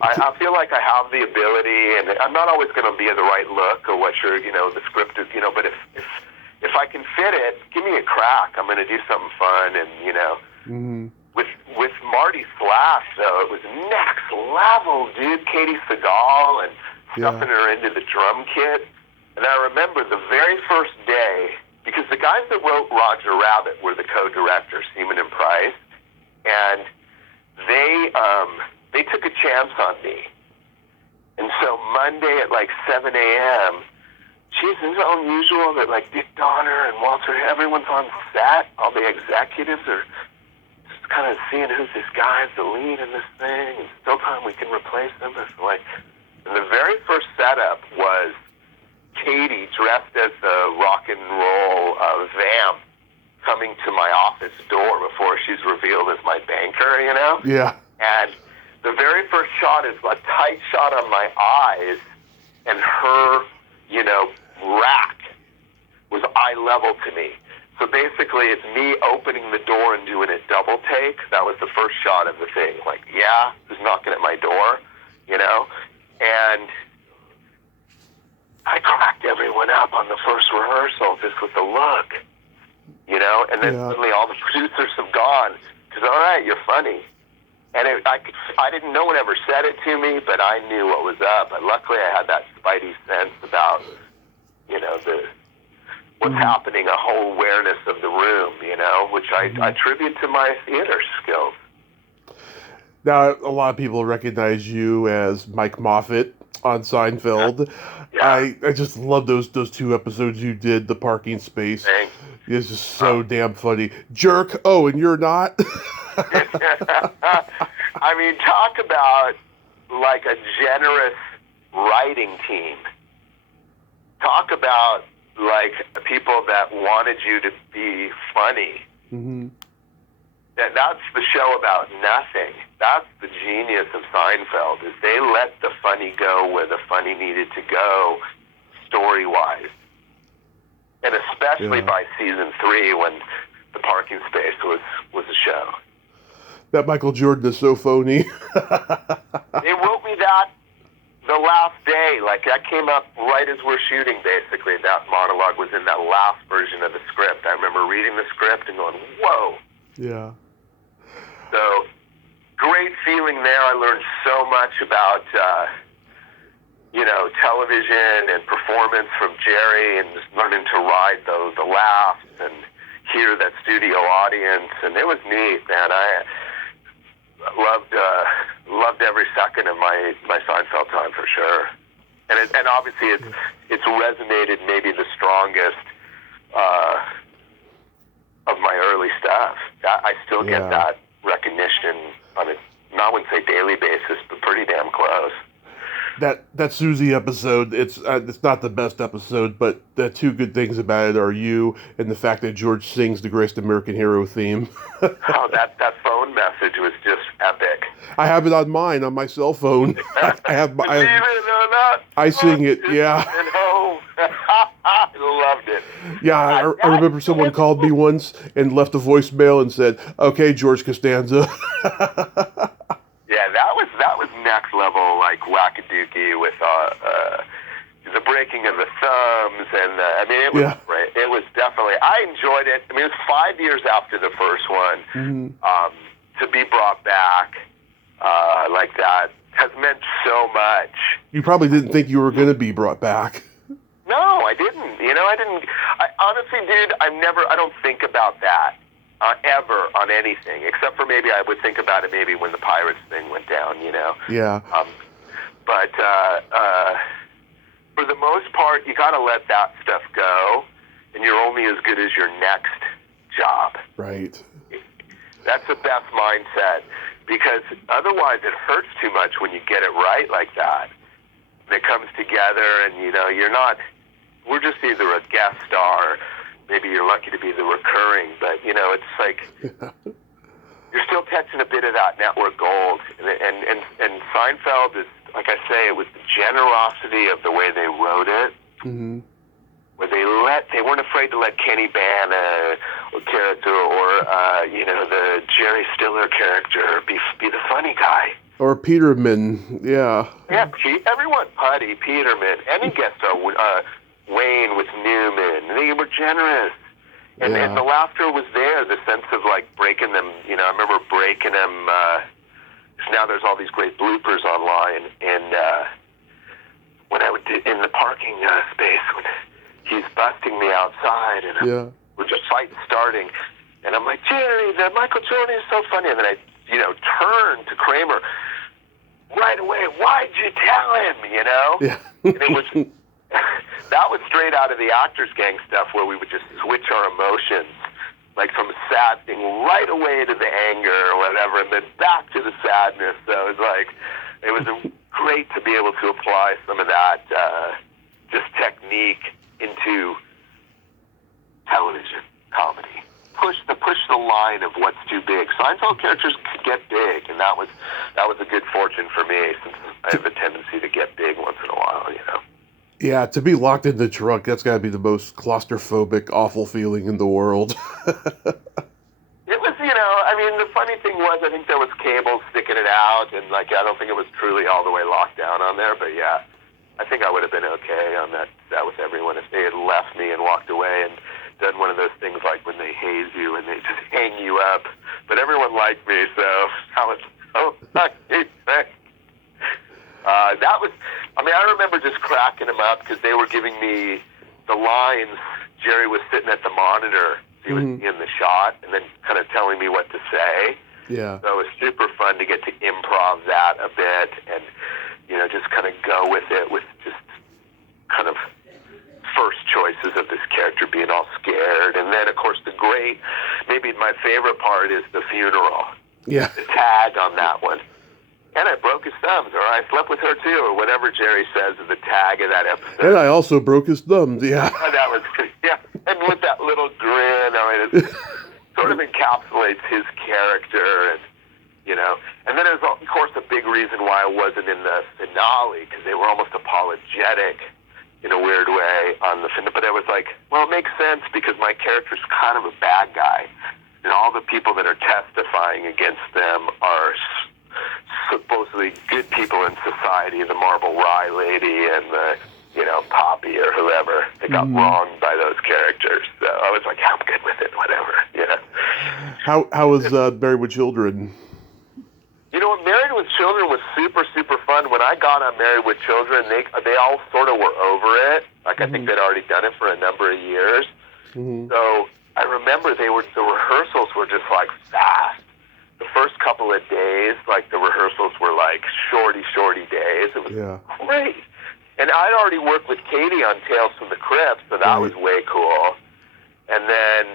I feel like I have the ability, and I'm not always going to be in the right look or what the script is, but if I can fit it, give me a crack. I'm going to do something fun, and, Mm-hmm. With Marty Slash, though, it was next level, dude. Katie Seagal and stuffing her into the drum kit. And I remember the very first day, because the guys that wrote Roger Rabbit were the co-directors, Seaman and Price, and they took a chance on me. And so Monday at like 7 a.m., geez, isn't it unusual that like Dick Donner and Walter, everyone's on set, all the executives are just kind of seeing who's this guy's the lead in this thing, and still time we can replace him. It's like, and the very first setup was Katie dressed as the rock and roll vamp coming to my office door before she's revealed as my banker, Yeah. And the very first shot is a tight shot on my eyes, and her, rack was eye level to me. So basically, it's me opening the door and doing a double take. That was the first shot of the thing. Like, yeah, who's knocking at my door, And I cracked everyone up on the first rehearsal just with the look, And then suddenly all the producers have gone because, all right, you're funny. And I didn't, no one ever said it to me, but I knew what was up. And luckily, I had that spidey sense about, what's happening, a whole awareness of the room, which I attribute to my theater skills. Now, a lot of people recognize you as Mike Moffitt on Seinfeld. Yeah. I just love those two episodes you did, the parking space. Thanks. It's just so damn funny. Jerk, oh, and you're not? I mean, talk about like a generous writing team. Talk about like people that wanted you to be funny. Mm-hmm. That's the show about nothing. That's the genius of Seinfeld, is they let the funny go where the funny needed to go, story-wise. And especially by season 3, when the parking space was a show. That Michael Jordan is so phony. They wrote me that the last day. Like, that came up right as we're shooting, basically. That monologue was in that last version of the script. I remember reading the script and going, whoa. Yeah. So, great feeling there. I learned so much about, television and performance from Jerry, and just learning to ride the laughs and hear that studio audience. And it was neat, man. I loved every second of my Seinfeld time, for sure. And obviously it's resonated maybe the strongest of my early stuff. I still get that recognition on a, I wouldn't say daily basis, but pretty damn close. That Susie episode, it's not the best episode, but the two good things about it are you and the fact that George sings the Greatest American Hero theme. Oh, that phone message was just epic. I have it on mine, on my cell phone. I sing it, yeah. I loved it. Yeah, I remember someone called me once and left a voicemail and said, "Okay, George Costanza." Yeah, that next level, like wackadookie with the breaking of the thumbs, and I mean, it was great. It was definitely, I enjoyed it. I mean, it was 5 years after the first one. To be brought back like that has meant so much. You probably didn't think you were going to be brought back. No, I didn't. I honestly, dude, I don't think about that ever on anything, except for maybe I would think about it maybe when the Pirates thing went down, Yeah. But for the most part, you got to let that stuff go, and you're only as good as your next job. Right. That's the best mindset, because otherwise it hurts too much when you get it right like that. And it comes together, and you're not. We're just either a guest star, maybe you're lucky to be the recurring, but it's like you're still catching a bit of that network gold. And Seinfeld is, like I say, it was the generosity of the way they wrote it. Where they weren't afraid to let Kenny Bana character or the Jerry Stiller character be the funny guy. Or Peterman, yeah. Yeah, everyone, Putty, Peterman, any guest star, Wayne with Newman, they were generous. And the laughter was there, the sense of like breaking them, I remember breaking them, now there's all these great bloopers online, and when I would in the parking space, when he's busting me outside, and we're just fighting starting, and I'm like, Jerry, the Michael Jordan is so funny, and then I, turn to Kramer right away. Why'd you tell him? Yeah. And it was that was straight out of the Actors Gang stuff, where we would just switch our emotions, like from a sad thing right away to the anger or whatever, and then back to the sadness. So it was great to be able to apply some of that just technique into television comedy. Push the line of what's too big. Seinfeld characters could get big, and that was a good fortune for me, since I have a tendency to get big once in a while, Yeah, to be locked in the truck, that's got to be the most claustrophobic, awful feeling in the world. It was, I mean, the funny thing was, I think there was cables sticking it out, and I don't think it was truly all the way locked down on there, but yeah, I think I would have been okay on that with everyone if they had left me and walked away and done one of those things like when they haze you and they just hang you up. But everyone liked me, so I was lucky. That was, I mean, I remember just cracking them up because they were giving me the lines. Jerry was sitting at the monitor. He was in the shot and then kind of telling me what to say. Yeah. So it was super fun to get to improv that a bit and, just kind of go with it with just kind of first choices of this character being all scared. And then, of course, maybe my favorite part is the funeral. Yeah. The tag on that one. And I broke his thumbs, or I slept with her too, or whatever Jerry says is the tag of that episode. And I also broke his thumbs, yeah. That was, yeah. And with that little grin, I mean, it sort of encapsulates his character, and, And then there's, of course, a big reason why I wasn't in the finale, because they were almost apologetic in a weird way on the finale. But I was like, well, it makes sense, because my character's kind of a bad guy, and all the people that are testifying against them are supposedly good people in society, the Marble Rye lady and the, Poppy or whoever that got wronged by those characters. So I was like, I'm good with it, whatever, How was Married with Children? Married with Children was super, super fun. When I got on Married with Children, they all sort of were over it. Like, I think they'd already done it for a number of years. So I remember the rehearsals were just like fast. The first couple of days, like the rehearsals were like shorty days. It was great. And I'd already worked with Katie on Tales from the Crypt, so that was way cool. And then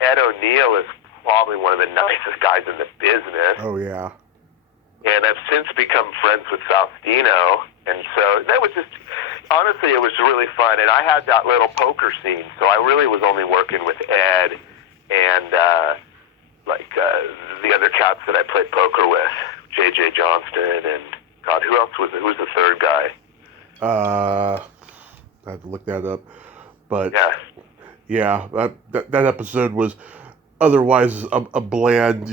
Ed O'Neill is probably one of the nicest guys in the business. Oh, yeah. And I've since become friends with Faustino. And so that was just, honestly, it was really fun. And I had that little poker scene, so I really was only working with Ed and the other cats that I played poker with, J.J. Johnston and, God, who was the third guy? I have to look that up. But, yeah that episode was, otherwise a bland,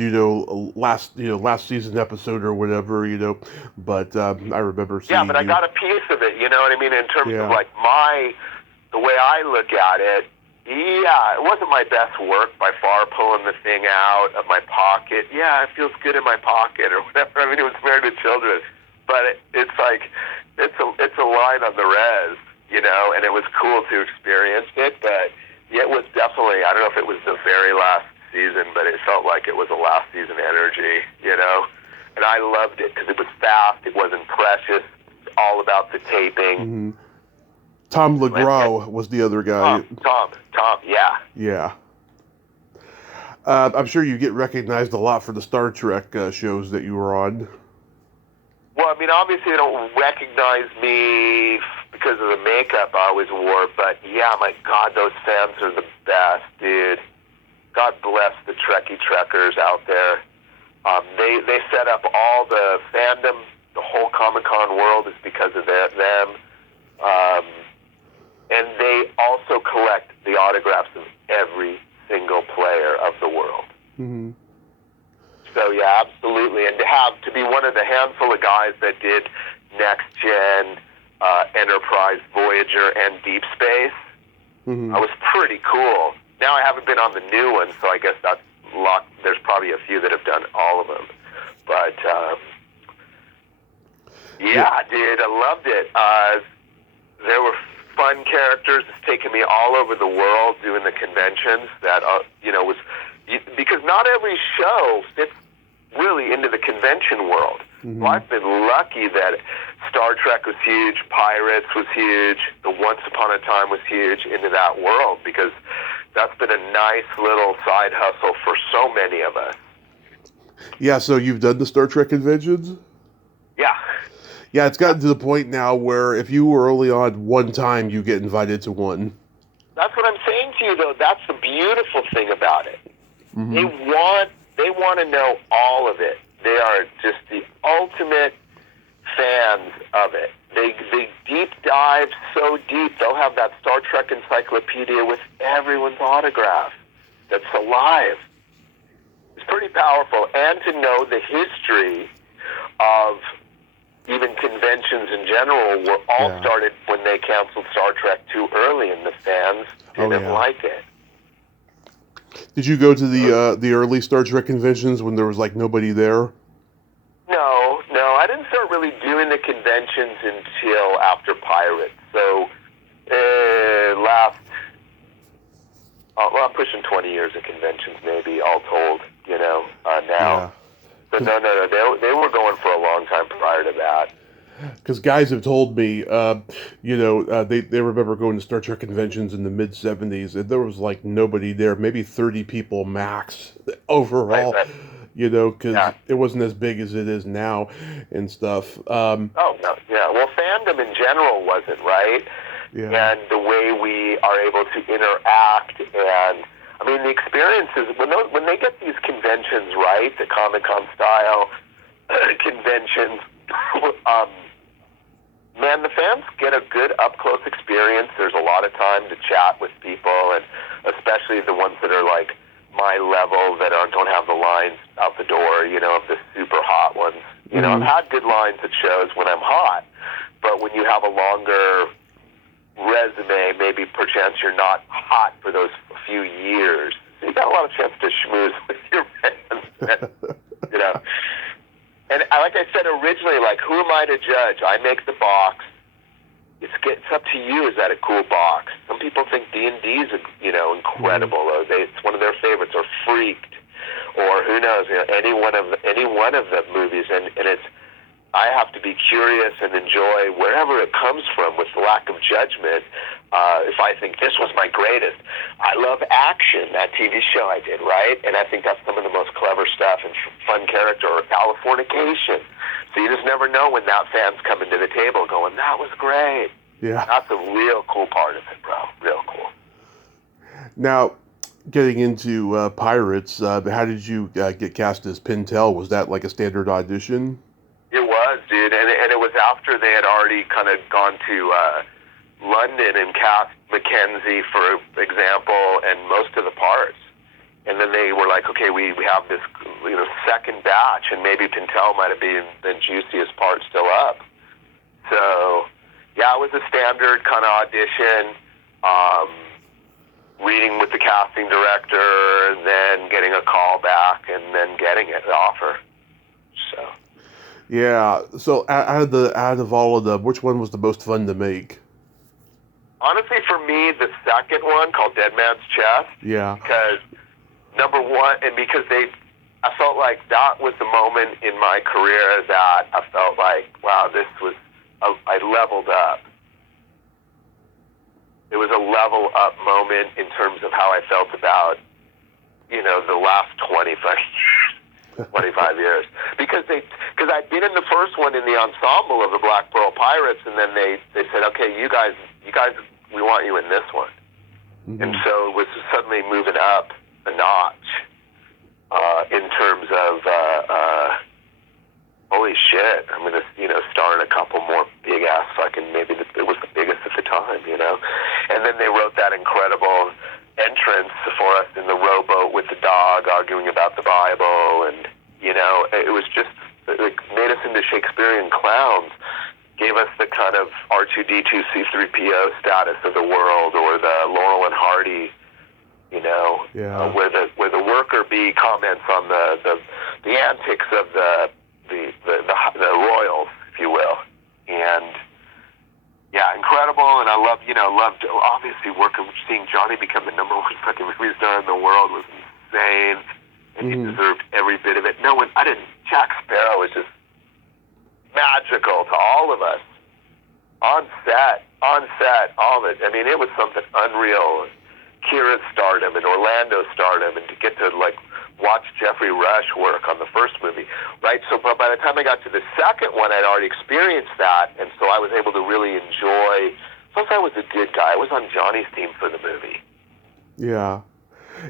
last season episode or whatever, But I remember Yeah, seeing but I you. got a piece of it, you know what I mean? In terms of Yeah. like the way I look at it, yeah, it wasn't my best work by far, pulling the thing out of my pocket. Yeah, it feels good in my pocket or whatever. I mean, it was Married with Children, but it's like it's a line on the res, and it was cool to experience it. But yeah, it was definitely, I don't know if it was the very last season, but it felt like it was a last season energy, And I loved it because it was fast, it wasn't precious, all about the taping. Mm-hmm. Tom LeGros was the other guy. Tom, yeah. Yeah. I'm sure you get recognized a lot for the Star Trek shows that you were on. Well, I mean, obviously they don't recognize me because of the makeup I always wore, but yeah, my God, those fans are the best, dude. God bless the Trekkie Trekkers out there. They set up all the fandom, the whole Comic-Con world is because of them. And they also collect the autographs of every single player of the world. Mm-hmm. So yeah, absolutely. And to be one of the handful of guys that did Next Gen, Enterprise, Voyager, and Deep Space, Mm-hmm. I was pretty cool. Now I haven't been on the new one, so I guess that's there's probably a few that have done all of them. But yeah, dude, I loved it. There were fun characters. It's taken me all over the world doing the conventions. That was because not every show fits really into the convention world. Mm-hmm. Well, I've been lucky that Star Trek was huge, Pirates was huge, the Once Upon a Time was huge into that world, because that's been a nice little side hustle for so many of us. Yeah, so you've done the Star Trek conventions? Yeah. Yeah, it's gotten to the point now where if you were only on one time, you get invited to one. That's what I'm saying to you, though. That's the beautiful thing about it. Mm-hmm. They want to know all of it. They are just the ultimate fans of it. They deep dive so deep. They'll have that Star Trek encyclopedia with everyone's autograph that's alive. It's pretty powerful. And to know the history of even conventions in general were all started when they canceled Star Trek too early, and the fans didn't like it. Did you go to the early Star Trek conventions when there was like nobody there? No, I didn't start really doing the conventions until after Pirates. So I'm pushing 20 years of conventions, maybe all told. Now. Yeah. So no, they were going for a long time prior to that. Because guys have told me, they remember going to Star Trek conventions in the mid-'70s, and there was like nobody there, maybe 30 people max overall, Right. because it wasn't as big as it is now and stuff. No. Yeah. Well, fandom in general wasn't, right? Yeah. And the way we are able to interact, and I mean, the experiences, when they get these conventions right, the Comic-Con style conventions, man, the fans get a good up-close experience. There's a lot of time to chat with people, and especially the ones that are like my level, that don't have the lines out the door, of the super hot ones. I've had good lines at shows when I'm hot, but when you have a longer resume, maybe perchance you're not hot for those few years, you got a lot of chance to schmooze with your fans. And like I said originally, like, who am I to judge? I make the box. It's up to you. Is that a cool box? Some people think D&D is incredible. Or it's one of their favorites, or Freaked, or who knows? Any one of the movies, and it's. I have to be curious and enjoy wherever it comes from with lack of judgment. If I think this was my greatest, I love Action, that TV show I did, right? And I think that's some of the most clever stuff and fun character, or Californication. So you just never know when that fan's coming to the table going, that was great. Yeah. That's a real cool part of it, bro. Real cool. Now, getting into Pirates, how did you get cast as Pintel? Was that like a standard audition? It was, dude, and it was after they had already kind of gone to London and cast Mackenzie, for example, and most of the parts. And then they were like, okay, we have this, second batch, and maybe Pintel might have been the juiciest part still up. So, yeah, it was a standard kind of audition, reading with the casting director, and then getting a call back, and then getting it, the offer. So. Yeah. So out of all of them, which one was the most fun to make? Honestly, for me, the second one, called Dead Man's Chest. Yeah. Because number one, and because I felt like that was the moment in my career that I felt like, wow, I leveled up. It was a level up moment in terms of how I felt about, the last 25 years. Because I'd been in the first one in the ensemble of the Black Pearl Pirates, and then they said, okay, you guys, we want you in this one. Mm-hmm. And so it was suddenly moving up a notch in terms of holy shit, I'm going to star in a couple more big ass fucking, maybe it was the biggest at the time, And then they wrote that incredible entrance for us in the rowboat with the dog arguing about the Bible, and it was just made us into Shakespearean clowns, gave us the kind of R2D2 C3PO status of the world, or the Laurel and Hardy, where the worker bee comments on the antics of the royals, if you will. And yeah, incredible. And I loved obviously seeing Johnny become the number one fucking movie star in the world was insane, and he deserved every bit of it. Jack Sparrow was just magical to all of us on set, all of it. I mean, it was something unreal. Kira's stardom and Orlando's stardom, and to get to watch Jeffrey Rush work on the first movie, right? So by the time I got to the second one, I'd already experienced that, and so I was able to really enjoy. Plus, I was a good guy. I was on Johnny's team for the movie. Yeah.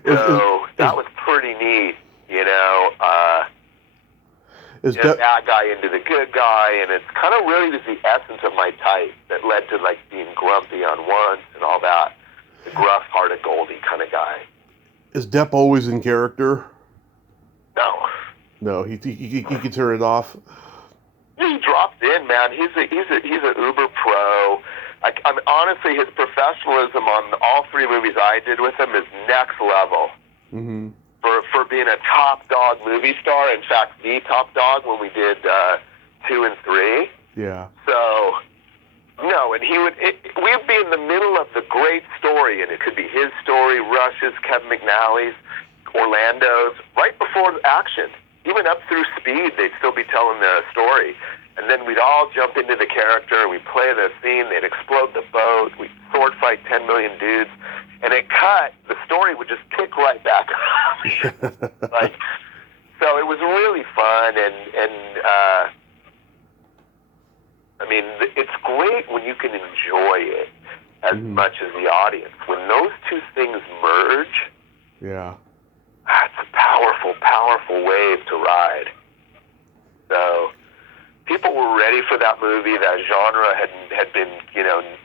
That was pretty neat, bad guy into the good guy, and it's kind of really was the essence of my type that led to being grumpy on Once and all that. The gruff-hearted Goldie kind of guy. Is Depp always in character? No, he can turn it off. He drops in, man. He's a uber pro. Honestly, his professionalism on all three movies I did with him is next level. Mm-hmm. For being a top dog movie star. In fact, the top dog when we did 2 and 3. Yeah. So, no, and we'd be in the middle of the great story, and it could be his story, Rush's, Kevin McNally's, Orlando's, right before action. Even up through Speed, they'd still be telling the story. And then we'd all jump into the character, and we'd play the scene, they'd explode the boat, we'd sword fight 10 million dudes, and it cut, the story would just pick right back up. So it was really fun, and I mean, it's great when you can enjoy it as much as the audience. When those two things merge, it's a powerful, powerful wave to ride. So people were ready for that movie. That genre had been,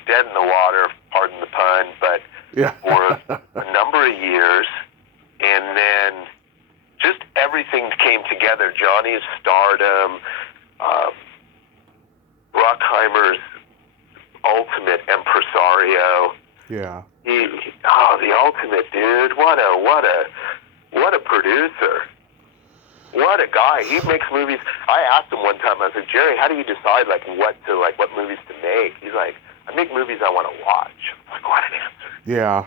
dead in the water, pardon the pun, but for a number of years. And then just everything came together. Johnny's stardom, Bruckheimer's ultimate impresario. Yeah. The ultimate dude. What a producer. What a guy. He makes movies. I asked him one time, I said, Jerry, how do you decide what movies to make? He's like, I make movies I want to watch. I'm like, what an answer. Yeah.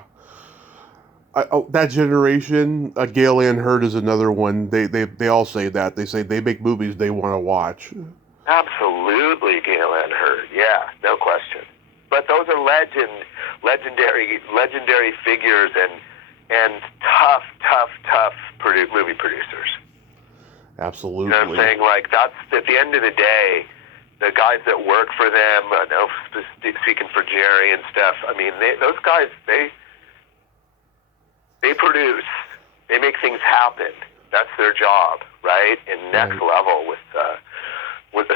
That generation, Gale Ann Hurd is another one. They all say that. They say they make movies they want to watch. Absolutely, Gale Ann Hurd. Yeah, no question. But those are legendary figures and tough movie producers. Absolutely. You know what I'm saying? That's at the end of the day, the guys that work for them, speaking for Jerry and stuff, I mean, those guys, they produce. They make things happen. That's their job, right? And next level with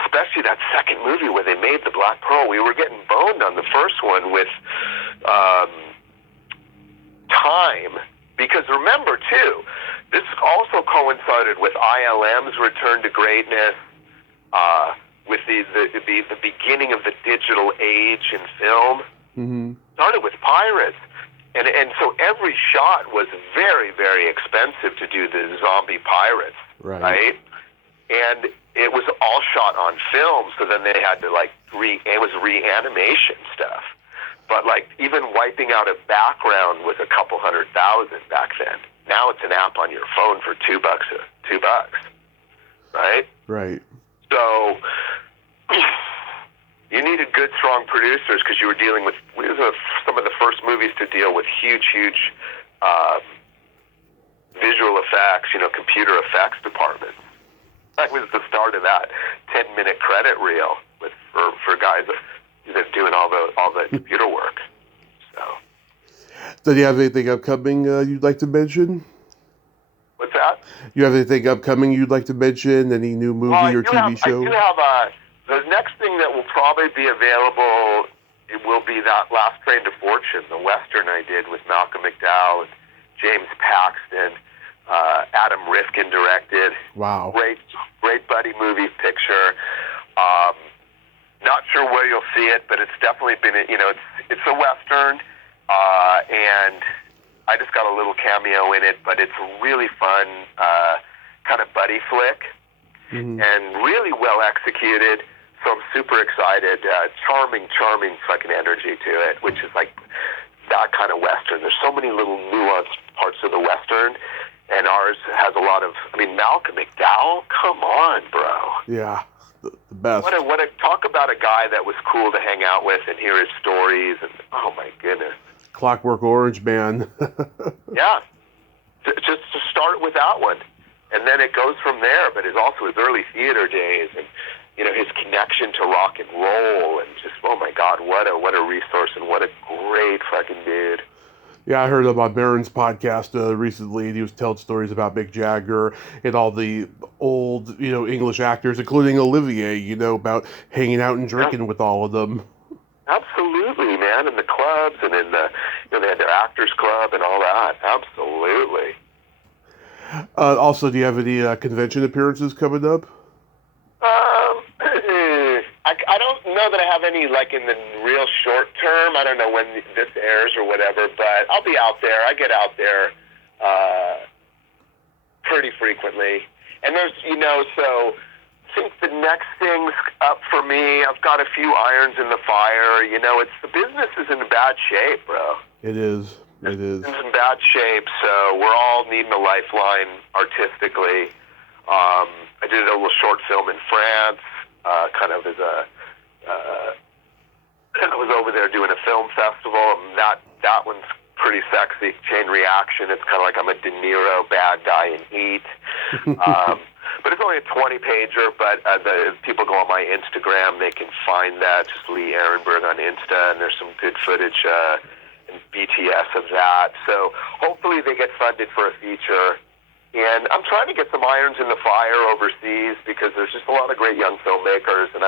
especially that second movie where they made the Black Pearl. We were getting boned on the first one with time, because remember too, also coincided with ILM's return to greatness, with the beginning of the digital age in film. Mm-hmm. Started with Pirates. And so every shot was very, very expensive to do the zombie pirates, right? And it was all shot on film, so then they had to it was reanimation stuff. But even wiping out a background was a couple $100,000 back then. Now it's an app on your phone for $2, right? Right. So you needed good, strong producers because you were dealing with some of the first movies to deal with huge visual effects, computer effects departments. That was the start of that 10-minute credit reel for guys doing all the computer work. So, do you have anything upcoming you'd like to mention? What's that? You have anything upcoming you'd like to mention? Any new movie or TV show? I do have the next thing that will probably be available. It will be that Last Train to Fortune, the Western I did with Malcolm McDowell and James Paxton. Adam Rifkin directed. Wow. Great buddy movie picture. Not sure where you'll see it, but it's definitely been, it's a Western, and I just got a little cameo in it, but it's a really fun kind of buddy flick, and really well executed, so I'm super excited. Charming fucking energy to it, which is that kind of Western. There's so many little nuanced parts of the Western, and ours has a lot of, Malcolm McDowell, come on, bro. Yeah, the best. What a talk about a guy that was cool to hang out with and hear his stories, and oh my goodness. Clockwork Orange, man. Yeah, just to start with that one, and then it goes from there, but it's also his early theater days, and his connection to rock and roll, and just, oh my God, what a resource, and what a great fucking dude. Yeah, I heard him on Barron's podcast recently, and he was telling stories about Mick Jagger and all the old, English actors, including Olivier, about hanging out and drinking with all of them. Absolutely, man, in the clubs and in the, they had their actors club and all that. Absolutely. Also, do you have any convention appearances coming up? I don't know that I have any, in the real short term. I don't know when this airs or whatever, but I'll be out there. I get out there pretty frequently. And there's, so I think the next thing's up for me. I've got a few irons in the fire. The business is in bad shape, bro. It is. It is. It's in bad shape, so we're all needing a lifeline artistically. I did a little short film in France, kind of as I was over there doing a film festival, and that one's pretty sexy. Chain Reaction. It's kind of like I'm a De Niro bad guy in Heat. But it's only a 20-pager, but the people go on my Instagram, they can find that, just Lee Arenberg on Insta, and there's some good footage and BTS of that. So hopefully they get funded for a feature. And I'm trying to get some irons in the fire overseas because there's just a lot of great young filmmakers, and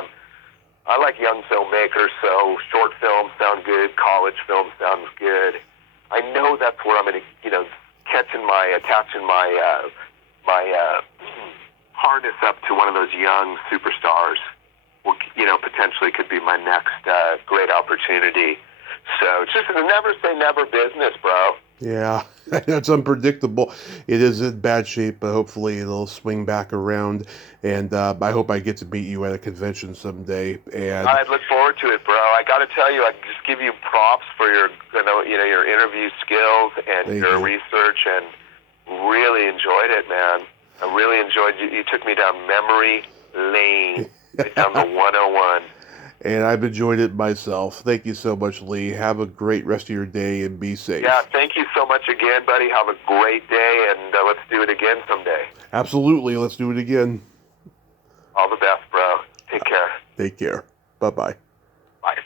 I like young filmmakers, so short films sound good, college films sounds good. I know that's where I'm going to, attaching my harness up to one of those young superstars, potentially could be my next great opportunity. So just a never say never business, bro. Yeah, it's unpredictable. It is in bad shape, but hopefully it'll swing back around. And I hope I get to meet you at a convention someday. And I'd look forward to it, bro. I got to tell you, I just give you props for your, your interview skills and your research, and really enjoyed it, man. I really enjoyed you. You took me down memory lane, down the 101. And I've enjoyed it myself. Thank you so much, Lee. Have a great rest of your day and be safe. Yeah, thank you so much again, buddy. Have a great day, and let's do it again someday. Absolutely. Let's do it again. All the best, bro. Take care. Take care. Bye-bye. Bye.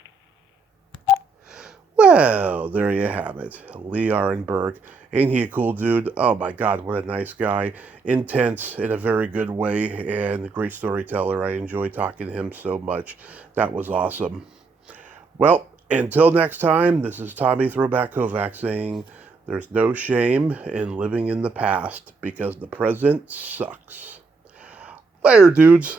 Well, there you have it. Lee Arenberg. Ain't he a cool dude? Oh my God, what a nice guy. Intense in a very good way, and a great storyteller. I enjoy talking to him so much. That was awesome. Well, until next time, this is Tommy Throwback Kovac saying There's no shame in living in the past because the present sucks. Later, dudes.